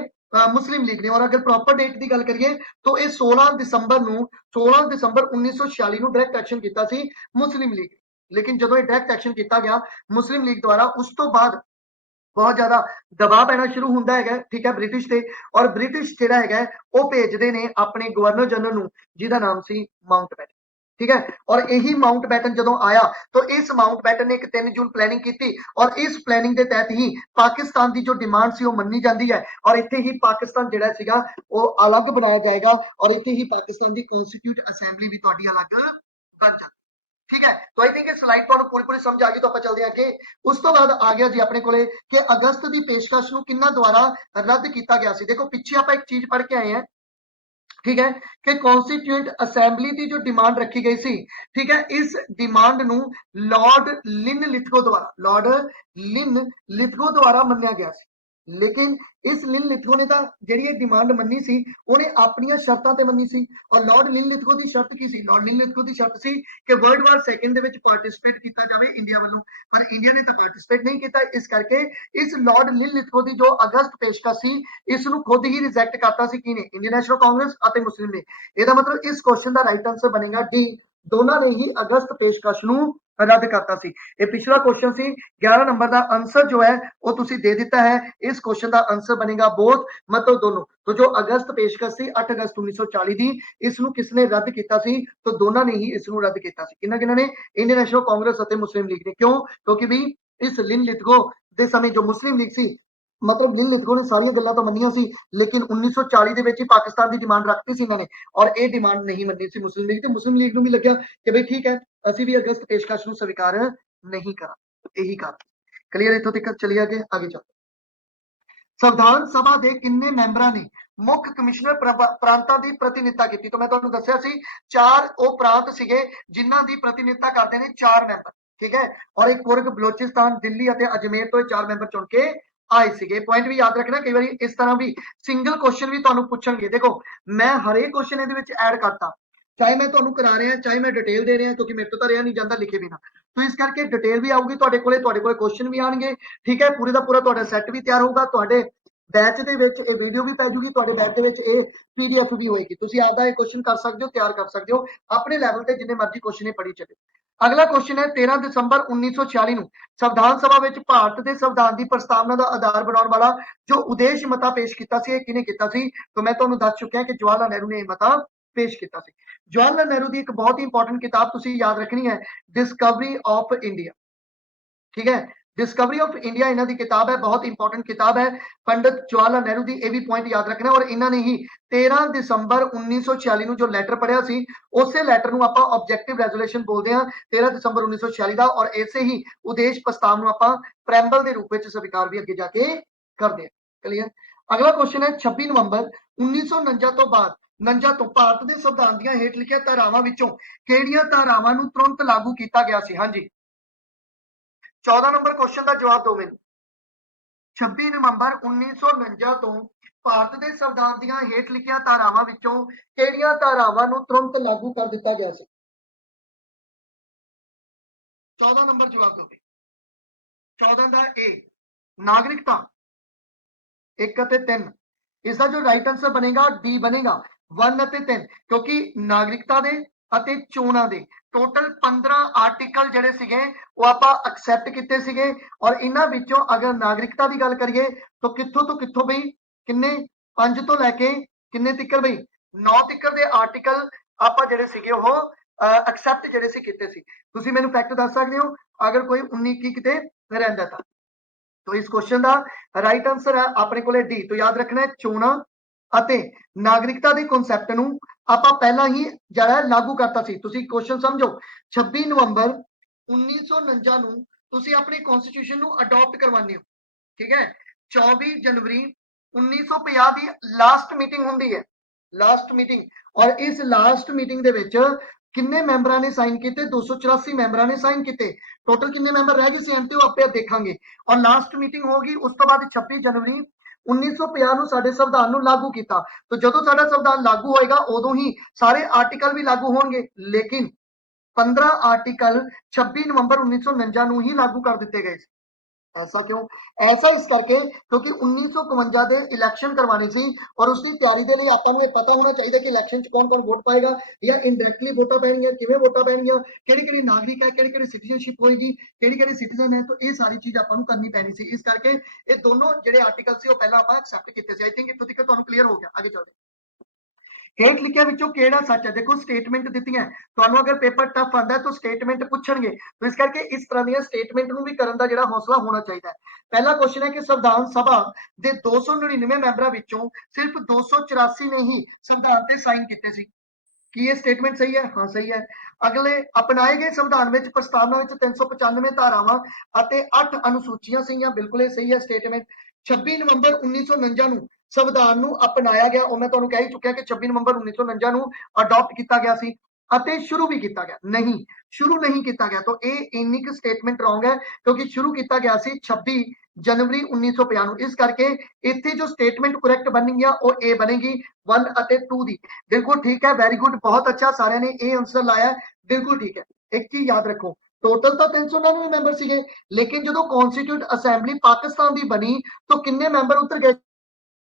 मुस्लिम लीग ने। और अगर प्रॉपर डेट की गल करिए तो यह 16 दिसंबर 1946 ਨੂੰ डायरैक्ट एक्शन किया सी मुस्लिम लीग। लेकिन जो ये डायरैक्ट एक्शन किया गया मुस्लिम लीग द्वारा, उस तो बाद बहुत ज्यादा दबाव पैना शुरू होता है, ठीक है, ब्रिटिश से। और ब्रिटिश जिहड़ा है वो भेजते ने अपने गवर्नर जनरल नूं जिहदा नाम सी माउंट बैटन, ठीक है। और यही माउंट बैटन जदों आया तो इस माउंट बैटन ने एक 3 जून प्लैनिंग की और इस प्लैनिंग के तहत ही पाकिस्तान की जो डिमांड सी वो मन्नी जाती है और इत्थे ही पाकिस्तान जिहड़ा सीगा वो अलग बनाया जाएगा और इत्थे ही पाकिस्तान की कॉन्स्टिट्यूट असैंबली भी तुहाडी अलग बन जाती, ठीक है। तो आई थिंक स्लाइड तो पूरी पूरी समझ आ गई। तो आप चलते हैं अगे। उस तो बाद आ गया जी अपने को कि अगस्त की पेशकश नूं किन्हां द्वारा रद्द किया गया सी। देखो पिछे आप एक चीज पढ़ के आए हैं, ठीक है, कि कॉन्स्टिट्यूएंट असैंबली की जो डिमांड रखी गई सी, ठीक है, इस डिमांड नूं लॉर्ड लिन लिथगो द्वारा मन्निया गया सी। लेकिन इस लिन लिथगो ने जिहड़ी डिमांड मन्नी सी उन्हें अपनी शर्तां ते मन्नी सी। और लॉर्ड लिन लिथगो की शर्त की सी? लॉर्ड लिन लिथगो की शर्त सी कि वर्ल्ड वार सेकंड दे विच पार्टिसिपेट किया जाए इंडिया वालों, पर इंडिया ने तो पार्टिसिपेट नहीं किया। इस करके इस लॉर्ड लिन लिथगो की जो अगस्त पेशकश सी इसनूं खुद ही रिजेक्ट करता सी किने? इंडियन नेशनल कांग्रेस और मुस्लिम लीग। इसका मतलब इस क्वेश्चन का राइट आंसर बनेगा डी, दोनों ने ही अगस्त पेशकश नूं रद्द करता सी। ये पिछला क्वेश्चन सी, 11 नंबर का आंसर जो है वो तुसी दे दिता है। इस क्वेश्चन का आंसर बनेगा बोथ, मतलब दोनों। तो जो अगस्त पेशकश सी 8 अगस्त 1940 दी, इसनूं किसने रद्द किया सी? तो दोनों ने ही इसनूं रद्द किया सी। किन्हां किन्हां ने? इंडियन नेशनल कांग्रेस और मुस्लिम लीग ने। क्यों? क्योंकि भी इस लिन लिथगो ਦੇ ਸਮੇਂ ਜੋ ਮੁਸਲਿਮ ਲੀਗ ਸੀ, मतलब गिल लिथगो ने सारिया गल्लां तो मन्नियां सी, लेकिन 1940 ਦੇ ਵਿੱਚ ਹੀ ਪਾਕਿਸਤਾਨ ਦੀ ਡਿਮਾਂਡ ਰੱਖਤੀ ਸੀ ਇਹਨਾਂ ਨੇ, ਔਰ ਇਹ ਡਿਮਾਂਡ ਨਹੀਂ ਮੰਨੀ ਸੀ ਮੁਸਲਿਮ ਲੀਗ ਤੇ ਮੁਸਲਿਮ ਲੀਗ ਨੂੰ ਵੀ ਲੱਗਿਆ ਕਿ ਬਈ ਠੀਕ ਹੈ ਅਸੀਂ ਵੀ ਅਗਸਤ ਪੇਸ਼ਕਸ਼ ਨੂੰ ਸਵੀਕਾਰ ਨਹੀਂ ਕਰਾਂਗੇ। ਇਹੀ ਕਾਰਨ ਕਲੀਅਰ। ਇੱਥੋਂ ਤੱਕ ਚਲਿਏ ਅੱਗੇ ਚੱਲਦੇ। ਸੰਵਿਧਾਨ ਸਭਾ ਦੇ ਕਿੰਨੇ ਮੈਂਬਰਾਂ ਨੇ ਮੁੱਖ ਕਮਿਸ਼ਨਰ ਪ੍ਰਾਂਤਾਂ ਦੀ ਪ੍ਰਤੀਨਿਧਤਾ ਕੀਤੀ? ਤਾਂ ਮੈਂ ਤੁਹਾਨੂੰ ਦੱਸਿਆ ਸੀ 4 ਉਹ ਪ੍ਰਾਂਤ ਸੀਗੇ ਜਿਨ੍ਹਾਂ ਦੀ ਪ੍ਰਤੀਨਿਧਤਾ ਕਰਦੇ ਨੇ 4 ਮੈਂਬਰ, ਠੀਕ ਹੈ। ਔਰ ਇੱਕ ਕੁਰਗ, ਬਲੋਚਿਸਤਾਨ, ਦਿੱਲੀ ਅਤੇ ਅਜਮੇਰ ਤੋਂ ਇਹ 4 ਮੈਂਬਰ ਚੁਣ ਕੇ ਆਏ ਸੀਗੇ। ਪੁਆਇੰਟ ਵੀ ਯਾਦ ਰੱਖਣਾ, ਕਈ ਵਾਰੀ ਇਸ ਤਰ੍ਹਾਂ ਵੀ ਸਿੰਗਲ ਕੁਐਸਚਨ ਵੀ ਤੁਹਾਨੂੰ ਪੁੱਛਣਗੇ। ਦੇਖੋ ਮੈਂ ਹਰੇਕ ਕੁਐਸਚਨ ਇਹਦੇ ਵਿੱਚ ਐਡ ਕਰਤਾ, ਚਾਹੇ ਮੈਂ ਤੁਹਾਨੂੰ ਕਰਾ ਰਿਹਾ ਚਾਹੇ ਮੈਂ ਡਿਟੇਲ ਦੇ ਰਿਹਾ, ਕਿਉਂਕਿ ਮੇਰੇ ਤੋਂ ਤਾਂ ਰਿਹਾ ਨਹੀਂ ਜਾਂਦਾ ਲਿਖੇ ਬਿਨਾ, तो इस करके डिटेल भी आऊगी ਤੁਹਾਡੇ ਕੋਲੇ क्वेश्चन भी आएंगे, ठीक है। पूरे का पूरा ਤੁਹਾਡਾ ਸੈੱਟ ਵੀ ਤਿਆਰ ਹੋਊਗਾ, ਤੁਹਾਡੇ ਬੈਚ ਦੇ ਵਿੱਚ ਇਹ ਵੀਡੀਓ ਵੀ ਪੈ ਜੂਗੀ, ਤੁਹਾਡੇ ਬੈਚ ਦੇ ਵਿੱਚ ਇਹ ਪੀਡੀਐਫ ਵੀ ਹੋਏਗੀ, ਤੁਸੀਂ ਆਪਦਾ ਇਹ ਕੁਐਸਚਨ ਕਰ ਸਕਦੇ ਹੋ, ਤਿਆਰ ਕਰ ਸਕਦੇ ਹੋ ਆਪਣੇ ਲੈਵਲ ਤੇ, ਜਿੰਨੇ ਮਰਜ਼ੀ ਕੁਐਸਚਨ ਇਹ ਪੜ੍ਹੀ ਚੱਲੇ। ਅਗਲਾ ਕੁਐਸਚਨ ਹੈ 13 ਦਸੰਬਰ 1946 ਨੂੰ ਸੰਵਿਧਾਨ ਸਭਾ ਵਿੱਚ ਭਾਰਤ ਦੇ ਸੰਵਿਧਾਨ ਦੀ ਪ੍ਰਸਤਾਵਨਾ ਦਾ ਆਧਾਰ ਬਣਾਉਣ ਵਾਲਾ ਜੋ ਉਦੇਸ਼ ਮਤਾ ਪੇਸ਼ ਕੀਤਾ ਸੀ, ਇਹ ਕਿਹਨੇ ਕੀਤਾ ਸੀ? ਤਾਂ ਮੈਂ ਤੁਹਾਨੂੰ ਦੱਸ ਚੁੱਕਿਆ ਕਿ ਜਵਾਹਰ ਲਾਲ ਨਹਿਰੂ ਨੇ ਇਹ ਮਤਾ ਪੇਸ਼ ਕੀਤਾ ਸੀ। ਜਵਾਹਰ ਲਾਲ ਨਹਿਰੂ ਦੀ ਇੱਕ ਬਹੁਤ ਹੀ ਇੰਪੋਰਟੈਂਟ ਕਿਤਾਬ ਤੁਸੀਂ ਯਾਦ ਰੱਖਣੀ ਹੈ, डिस्कवरी ऑफ इंडिया, ठीक है। डिस्कवरी ऑफ इंडिया इन्हों की किताब है, बहुत इंपॉर्टेंट किताब है। पंडित जवाहरलाल नेहरू की यह भी पॉइंट याद रखना। और इन्होंने ही 13 दिसंबर 1946 ਨੂੰ जो लैटर पढ़िया सी, उसे लैटर ਨੂੰ ਆਪਾਂ ऑब्जेक्टिव रेजोल्यूशन बोलते हैं 13 दिसंबर 1946 ਦਾ, और ऐसे ही उद्देश प्रस्ताव ਨੂੰ ਆਪਾਂ ਪ੍ਰੈਂਬਲ ਦੇ ਰੂਪ ਵਿੱਚ ਸਵੀਕਾਰ ਵੀ ਅੱਗੇ ਜਾ ਕੇ ਕਰਦੇ हैं। क्लियर। अगला क्वेश्चन है 26 ਨਵੰਬਰ 1949 ਤੋਂ ਬਾਅਦ 49 ਤੋਂ ਭਾਰਤ ਦੇ ਸੰਵਿਧਾਨ ਦੀਆਂ ਹੇਠ ਲਿਖੀਆਂ ਧਾਰਾਵਾਂ ਵਿੱਚੋਂ ਕਿਹੜੀਆਂ ਧਾਰਾਵਾਂ ਨੂੰ ਤੁਰੰਤ ਲਾਗੂ ਕੀਤਾ ਗਿਆ ਸੀ? ਹਾਂਜੀ 14 ਨੰਬਰ क्वेश्चन ਦਾ ਜਵਾਬ ਦਿਓ ਮੈਨੂੰ। 26 ਨਵੰਬਰ 1949 ਤੋਂ ਭਾਰਤ ਦੇ ਸੰਵਿਧਾਨ ਦੀਆਂ ਹੇਠ ਲਿਖੀਆਂ ਧਾਰਾਵਾਂ ਵਿੱਚੋਂ ਕਿਹੜੀਆਂ ਧਾਰਾਵਾਂ ਨੂੰ ਤੁਰੰਤ ਲਾਗੂ ਕਰ ਦਿੱਤਾ ਗਿਆ ਸੀ? 14 ਨੰਬਰ ਜਵਾਬ ਦਿਓ। 14 ਦਾ ਏ ਨਾਗਰਿਕਤਾ 1 ਅਤੇ 3, इसका जो राइट आंसर बनेगा डी बनेगा 1 ਅਤੇ 3, क्योंकि नागरिकता ਦੇ ਅਤੇ ਚੋਣਾਂ ਦੇ टोटल 15 आर्टिकल ਜਿਹੜੇ ਸੀਗੇ ਉਹ ਆਪਾਂ ਐਕਸੈਪਟ ਕੀਤੇ ਸੀਗੇ। ਔਰ ਇਹਨਾਂ ਵਿੱਚੋਂ ਅਗਰ ਨਾਗਰਿਕਤਾ ਦੀ ਗੱਲ ਕਰੀਏ ਤਾਂ ਕਿੱਥੋਂ ਤੋਂ ਕਿੱਥੋਂ ਬਈ ਕਿੰਨੇ 5 ਤੋਂ ਲੈ ਕੇ ਕਿੰਨੇ ਤੱਕ ਬਈ 9 ਤੱਕ ਦੇ ਆਰਟੀਕਲ ਆਪਾਂ ਜਿਹੜੇ ਸੀਗੇ ਉਹ ਐਕਸੈਪਟ ਜਿਹੜੇ ਸੀ ਕੀਤੇ ਸੀ। ਤੁਸੀਂ ਮੈਨੂੰ ਫੈਕਟ ਦੱਸ ਸਕਦੇ ਹੋ ਅਗਰ ਕੋਈ 19 ਕੀ ਕਿਤੇ ਰਹਿੰਦਾ ਤਾਂ। तो इस क्वेश्चन का राइट आंसर है अपने को डी। तो याद रखना है चोणां ਅਤੇ ਨਾਗਰਿਕਤਾ ਦੇ ਕਨਸੈਪਟ ਨੂੰ ਆਪਾਂ ਪਹਿਲਾਂ ਹੀ ਜਿਹੜਾ ਲਾਗੂ ਕਰਤਾ ਸੀ। ਤੁਸੀਂ ਕੁਐਸਚਨ ਸਮਝੋ 26 ਨਵੰਬਰ 1949 ਨੂੰ ਤੁਸੀਂ ਆਪਣੀ ਕਨਸਟੀਟਿਊਸ਼ਨ ਨੂੰ ਅਡਾਪਟ ਕਰਵਾਉਂਦੇ ਹੋ, ਠੀਕ ਹੈ। 24 ਜਨਵਰੀ 1950 ਦੀ ਲਾਸਟ ਮੀਟਿੰਗ ਹੁੰਦੀ ਹੈ, ਲਾਸਟ ਮੀਟਿੰਗ। ਔਰ ਇਸ ਲਾਸਟ ਮੀਟਿੰਗ ਦੇ ਵਿੱਚ ਕਿੰਨੇ ਮੈਂਬਰਾਂ ਨੇ ਸਾਈਨ ਕੀਤੇ? 284 ਮੈਂਬਰਾਂ ਨੇ ਸਾਈਨ ਕੀਤੇ। ਟੋਟਲ ਕਿੰਨੇ ਮੈਂਬਰ ਰਹਿ ਗਏ ਸੀ ਐਂਡ ਤੇ ਉਹ ਆਪੇ ਦੇਖਾਂਗੇ। ਔਰ ਲਾਸਟ ਮੀਟਿੰਗ ਹੋਗੀ, ਉਸ ਤੋਂ ਬਾਅਦ 26 ਜਨਵਰੀ 1950 ਨੂੰ ਸਾਡੇ ਸੰਵਿਧਾਨ ਨੂੰ ਲਾਗੂ ਕੀਤਾ। तो ਜਦੋਂ ਸਾਡਾ ਸੰਵਿਧਾਨ ਲਾਗੂ ਹੋਏਗਾ ਉਦੋਂ ਹੀ ਸਾਰੇ ਆਰਟੀਕਲ ਵੀ ਲਾਗੂ ਹੋਣਗੇ, ਲੇਕਿਨ 15 ਆਰਟੀਕਲ 26 ਨਵੰਬਰ 1949 ਨੂੰ ਹੀ ਲਾਗੂ ਕਰ ਦਿੱਤੇ ਗਏ। ऐसा क्यों? ऐसा इस करके क्योंकि 1951 ਦੇ ਇਲੈਕਸ਼ਨ ਕਰਵਾਣੇ ਸੀ ਔਰ ਉਸ ਦੀ ਤਿਆਰੀ ਦੇ ਲਈ ਆਪਾਂ ਨੂੰ ਇਹ ਪਤਾ ਹੋਣਾ ਚਾਹੀਦਾ ਕਿ ਇਲੈਕਸ਼ਨ 'ਚ ਕੌਣ-ਕੌਣ ਵੋਟ ਪਾਏਗਾ ਜਾਂ ਇਨਡਾਇਰੈਕਟਲੀ ਵੋਟਾਂ ਪੈਣਗੀਆਂ, ਕਿਵੇਂ ਵੋਟਾਂ ਪੈਣਗੀਆਂ, ਕਿਹੜੇ-ਕਿਹੜੇ ਨਾਗਰਿਕ ਹੈ, ਕਿਹੜੇ-ਕਿਹੜੇ ਸਿਟੀਜ਼ਨਸ਼ਿਪ ਹੋਏਗੀ, ਕਿਹੜੇ-ਕਿਹੜੇ ਸਿਟੀਜ਼ਨ ਹੈ। ਤਾਂ ਇਹ ਸਾਰੀ ਚੀਜ਼ ਆਪਾਂ ਨੂੰ ਕਰਨੀ ਪੈਣੀ ਸੀ। ਇਸ ਕਰਕੇ ਇਹ ਦੋਨੋਂ ਜਿਹੜੇ ਆਰਟੀਕਲ ਸੀ ਉਹ ਪਹਿਲਾਂ ਆਪਾਂ ਐਕਸੈਪਟ ਕੀਤੇ ਸੀ। ਆਈ ਥਿੰਕ ਇੱਥੋਂ ਤੱਕ ਤੁਹਾਨੂੰ ਕਲੀਅਰ ਹੋ ਗਿਆ। ਅੱਗੇ ਚੱਲਦੇ ਹੇਠ ਲਿਖਿਆ ਵਿੱਚੋਂ ਕਿਹੜਾ ਸੱਚ ਹੈ? ਦੇਖੋ ਸਟੇਟਮੈਂਟ ਦਿੱਤੀਆਂ, ਤੁਹਾਨੂੰ ਅਗਰ ਪੇਪਰ ਟਫ ਆਂਦਾ ਤਾਂ ਸਟੇਟਮੈਂਟ ਪੁੱਛਣਗੇ, तो ਇਸ ਕਰਕੇ ਇਸ ਤਰ੍ਹਾਂ ਦੀਆਂ ਸਟੇਟਮੈਂਟ ਨੂੰ ਵੀ ਕਰਨ ਦਾ ਜਿਹੜਾ ਹੌਸਲਾ ਹੋਣਾ ਚਾਹੀਦਾ ਹੈ। ਪਹਿਲਾ ਕੁਐਸਚਨ ਹੈ ਕਿ ਸੰਵਿਧਾਨ ਸਭਾ ਦੇ 299 ਮੈਂਬਰਾਂ ਵਿੱਚੋਂ ਸਿਰਫ 284 ਨੇ ਹੀ ਸੰਵਿਧਾਨ ਤੇ ਸਾਈਨ ਕੀਤੇ ਸੀ। ਕੀ ਇਹ ਸਟੇਟਮੈਂਟ ਸਹੀ ਹੈ? ਹਾਂ ਸਹੀ ਹੈ। ਅਗਲੇ ਅਪਣਾਏ ਗਏ ਸੰਵਿਧਾਨ ਵਿੱਚ ਪ੍ਰਸਤਾਵਨਾ ਵਿੱਚ 395 ਧਾਰਾਵਾਂ ਅਤੇ 8 ਅਨੁਸੂਚੀਆਂ ਸੀਗੀਆਂ, ਬਿਲਕੁਲ ਇਹ ਸਹੀ ਹੈ ਸਟੇਟਮੈਂਟ। 26 ਨਵੰਬਰ 1949 ਨੂੰ ਸੰਵਿਧਾਨ ਨੂੰ ਅਪਣਾਇਆ ਗਿਆ, ਉਹ ਮੈਂ ਤੁਹਾਨੂੰ ਕਹਿ ਹੀ ਚੁੱਕਿਆ ਕਿ 26 ਨਵੰਬਰ 1949 ਨੂੰ ਅਡਾਪਟ ਕੀਤਾ ਗਿਆ ਸੀ ਅਤੇ ਸ਼ੁਰੂ ਵੀ ਕੀਤਾ ਗਿਆ। ਨਹੀਂ, ਸ਼ੁਰੂ ਨਹੀਂ ਕੀਤਾ ਗਿਆ, ਤਾਂ ਇਹ ਇੰਨੀ ਕੁ ਸਟੇਟਮੈਂਟ ਰੋਂਗ ਹੈ ਕਿਉਂਕਿ ਸ਼ੁਰੂ ਕੀਤਾ ਗਿਆ ਸੀ 26 ਜਨਵਰੀ 1950 ਨੂੰ। ਇਸ ਕਰਕੇ ਇੱਥੇ ਜੋ ਸਟੇਟਮੈਂਟ ਕਰੈਕਟ ਬਣਨੀ ਆ ਉਹ ਇਹ ਬਣੇਗੀ 1 ਅਤੇ 2 ਦੀ। ਬਿਲਕੁਲ ਠੀਕ ਹੈ, ਵੈਰੀ ਗੁੱਡ, ਬਹੁਤ ਅੱਛਾ, ਸਾਰਿਆਂ ਨੇ ਇਹ ਆਨਸਰ ਲਾਇਆ, ਬਿਲਕੁਲ ਠੀਕ ਹੈ। ਇੱਕ ਚੀਜ਼ ਯਾਦ ਰੱਖੋ, ਟੋਟਲ ਤਾਂ 399 ਮੈਂਬਰ ਸੀਗੇ, ਲੇਕਿਨ ਜਦੋਂ ਕੌਂਸਟੀਟਿਊਟ ਅਸੈਂਬਲੀ ਪਾਕਿਸਤਾਨ ਦੀ ਬਣੀ ਤਾਂ ਕਿੰਨੇ ਮੈਂਬਰ ਉੱਤਰ ਗਏ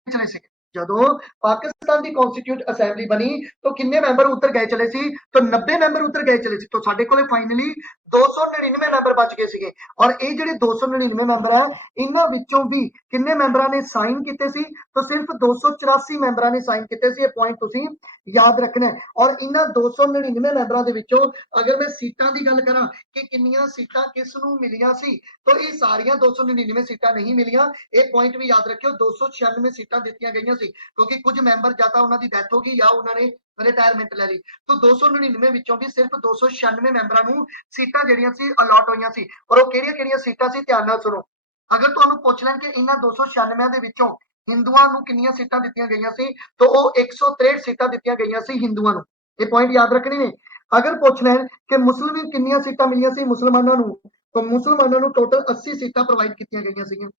ਚਲੇ ਸੀ? ਜਦੋਂ ਪਾਕਿस्तान ਦੀ ਕੌਂਸਟੀਟਿਊਟ ਅਸੈਂਬਲੀ ਬਣੀ ਤਾਂ ਕਿੰਨੇ ਮੈਂਬਰ ਉੱਤਰ ਗਏ ਚਲੇ ਸੀ? ਤਾਂ 90 ਮੈਂਬਰ ਉੱਤਰ ਗਏ ਚਲੇ ਸੀ। ਤਾਂ ਸਾਡੇ ਕੋਲੇ ਫਾਈਨਲੀ 299 ਮੈਂਬਰ ਬਚ ਗਏ ਸੀਗੇ ਔਰ ਇਹ ਜਿਹੜੇ 299 ਮੈਂਬਰ ਹੈ ਇਹਨਾਂ ਵਿੱਚੋਂ ਵੀ ਕਿੰਨੇ ਮੈਂਬਰਾਂ ਨੇ ਸਾਈਨ ਕੀਤੇ ਸੀ ਤਾਂ ਸਿਰਫ 284 ਮੈਂਬਰਾਂ ਨੇ ਸਾਈਨ ਕੀਤੇ ਸੀ। ਇਹ ਪੁਆਇੰਟ ਤੁਸੀਂ ਯਾਦ ਰੱਖਣਾ ਹੈ। ਔਰ ਇਹਨਾਂ 299 ਮੈਂਬਰਾਂ ਦੇ ਵਿੱਚੋਂ ਅਗਰ ਮੈਂ ਸੀਟਾਂ ਦੀ ਗੱਲ ਕਰਾਂ ਕਿ ਕਿੰਨੀਆਂ ਸੀਟਾਂ ਕਿਸ ਨੂੰ ਮਿਲੀਆਂ ਸੀ ਤਾਂ ਇਹ ਸਾਰੀਆਂ 299 ਸੀਟਾਂ ਨਹੀਂ ਮਿਲੀਆਂ। ਇਹ ਪੁਆਇੰਟ ਵੀ ਯਾਦ ਰੱਖਿਓ 296 ਸੀਟਾਂ ਦਿੱਤੀਆਂ ਗਈਆਂ ਸੀ ਕਿਉਂਕਿ ਕੁਝ ਮੈਂਬਰ ਜਾਂ ਤਾਂ ਉਹਨਾਂ ਦੀ ਡੈਥ ਹੋ ਗਈ ਜਾਂ ਉਹਨਾਂ ਨੇ ਰਿਟਾਇਰਮੈਂਟ ਲੈ ਲਈ। तो 299 ਵਿੱਚੋਂ ਵੀ ਸਿਰਫ 296 ਮੈਂਬਰਾਂ ਨੂੰ ਸੀਟਾਂ ਜਿਹੜੀਆਂ ਸੀ ਅਲਾਟ ਹੋਈਆਂ ਸੀ। ਔਰ ਉਹ ਕਿਹੜੀਆਂ-ਕਿਹੜੀਆਂ ਸੀਟਾਂ ਸੀ ਧਿਆਨ ਨਾਲ ਸੁਣੋ। ਅਗਰ ਤੁਹਾਨੂੰ ਪੁੱਛ ਲੈਣ ਕਿ ਇਹਨਾਂ 296 ਦੇ ਵਿੱਚੋਂ ਹਿੰਦੂਆਂ ਨੂੰ ਕਿੰਨੀਆਂ ਸੀਟਾਂ ਦਿੱਤੀਆਂ ਗਈਆਂ ਸੀ ਤਾਂ ਉਹ 163 ਸੀਟਾਂ ਦਿੱਤੀਆਂ ਗਈਆਂ ਸੀ ਹਿੰਦੂਆਂ ਨੂੰ। ਇਹ ਪੁਆਇੰਟ ਯਾਦ ਰੱਖਣੇ ਨੇ। ਅਗਰ ਪੁੱਛ ਲੈਣ ਕਿ ਮੁਸਲਿਮ ਕਿੰਨੀਆਂ ਸੀਟਾਂ ਮਿਲੀਆਂ ਸੀ ਮੁਸਲਮਾਨਾਂ ਨੂੰ ਤਾਂ ਮੁਸਲਮਾਨਾਂ ਨੂੰ ਟੋਟਲ 80 ਸੀਟਾਂ ਪ੍ਰੋਵਾਈਡ ਕੀਤੀਆਂ ਗਈਆਂ ਸੀਗੀਆਂ।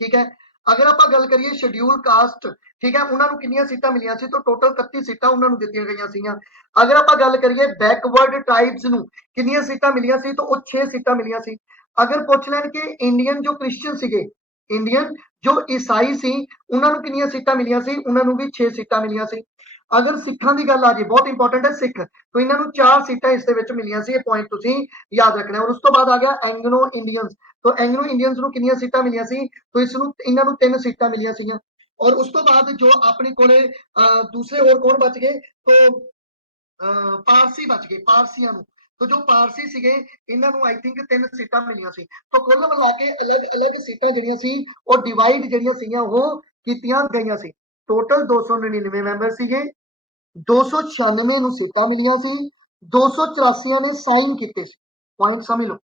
ਠੀਕ ਹੈ। ਅਗਰ ਆਪਾਂ ਗੱਲ ਕਰੀਏ ਸ਼ਡਿਊਲ ਕਾਸਟ ਠੀਕ ਹੈ ਉਹਨਾਂ ਨੂੰ ਕਿੰਨੀਆਂ ਸੀਟਾਂ ਮਿਲੀਆਂ ਸੀ ਤਾਂ ਟੋਟਲ 31 ਸੀਟਾਂ ਉਹਨਾਂ ਨੂੰ ਦਿੱਤੀਆਂ ਗਈਆਂ ਸੀਗੀਆਂ। ਅਗਰ ਆਪਾਂ ਗੱਲ ਕਰੀਏ ਬੈਕਵਰਡ ਟ੍ਰਾਈਬਸ ਨੂੰ ਕਿੰਨੀਆਂ ਸੀਟਾਂ ਮਿਲੀਆਂ ਸੀ ਤਾਂ ਉਹ 6 ਸੀਟਾਂ ਮਿਲੀਆਂ ਸੀ। ਅਗਰ ਪੁੱਛ ਲੈਣ ਕਿ ਇੰਡੀਅਨ ਜੋ ਕ੍ਰਿਸਚੀਅਨ ਸੀਗੇ ਇੰਡੀਅਨ ਜੋ ਈਸਾਈ ਸੀ ਉਹਨਾਂ ਨੂੰ ਕਿੰਨੀਆਂ ਸੀਟਾਂ ਮਿਲੀਆਂ ਸੀ ਉਹਨਾਂ ਨੂੰ ਵੀ 6 ਸੀਟਾਂ ਮਿਲੀਆਂ ਸੀ। ਅਗਰ ਸਿੱਖਾਂ ਦੀ ਗੱਲ ਆ ਜੇ ਬਹੁਤ ਇੰਪੋਰਟੈਂਟ ਹੈ ਸਿੱਖ ਤਾਂ ਇਹਨਾਂ ਨੂੰ 4 ਸੀਟਾਂ ਇਸ ਦੇ ਵਿੱਚ ਮਿਲੀਆਂ ਸੀ। ਇਹ ਪੁਆਇੰਟ ਤੁਸੀਂ ਯਾਦ ਰੱਖਣਾ। ਔਰ ਉਸ ਤੋਂ ਬਾਅਦ ਆ ਗਿਆ ਐਂਗਲੋ ਇੰਡੀਅਨਸ तो एंग्लो इंडियंस ਨੂੰ ਕਿੰਨੀਆਂ ਸੀਟਾਂ ਮਿਲੀਆਂ ਸੀ तो ਇਸ ਨੂੰ ਇਹਨਾਂ ਨੂੰ 3 ਸੀਟਾਂ ਮਿਲੀਆਂ ਸੀਗੀਆਂ। ਔਰ ਉਸ ਤੋਂ ਬਾਅਦ ਜੋ ਆਪਣੇ ਕੋਲੇ ਦੂਸਰੇ ਹੋਰ ਕੌਣ ਬਚ ਗਏ तो ਪਾਰਸੀ ਬਚ ਗਏ ਪਾਰਸੀਆਂ ਨੂੰ तो ਜੋ ਪਾਰਸੀ ਸੀਗੇ ਇਹਨਾਂ ਨੂੰ ਆਈ ਥਿੰਕ 3 ਸੀਟਾਂ ਮਿਲੀਆਂ ਸੀ। तो ਕੁੱਲ ਮਿਲਾ ਕੇ ਅਲੱਗ-ਅਲੱਗ ਸੀਟਾਂ ਜਿਹੜੀਆਂ ਸੀ ਉਹ ਡਿਵਾਈਡ ਜਿਹੜੀਆਂ ਸੀਗੀਆਂ ਉਹ ਕੀਤੀਆਂ ਗਈਆਂ ਸੀ। ਟੋਟਲ 299 ਮੈਂਬਰ ਸੀਗੇ 296 ਨੂੰ ਸੀਟਾਂ ਮਿਲੀਆਂ ਸੀ 284 ਨੇ ਸਾਈਨ ਕੀਤੇ ਸੀ। ਪੁਆਇੰਟ ਸਮਝ ਲਓ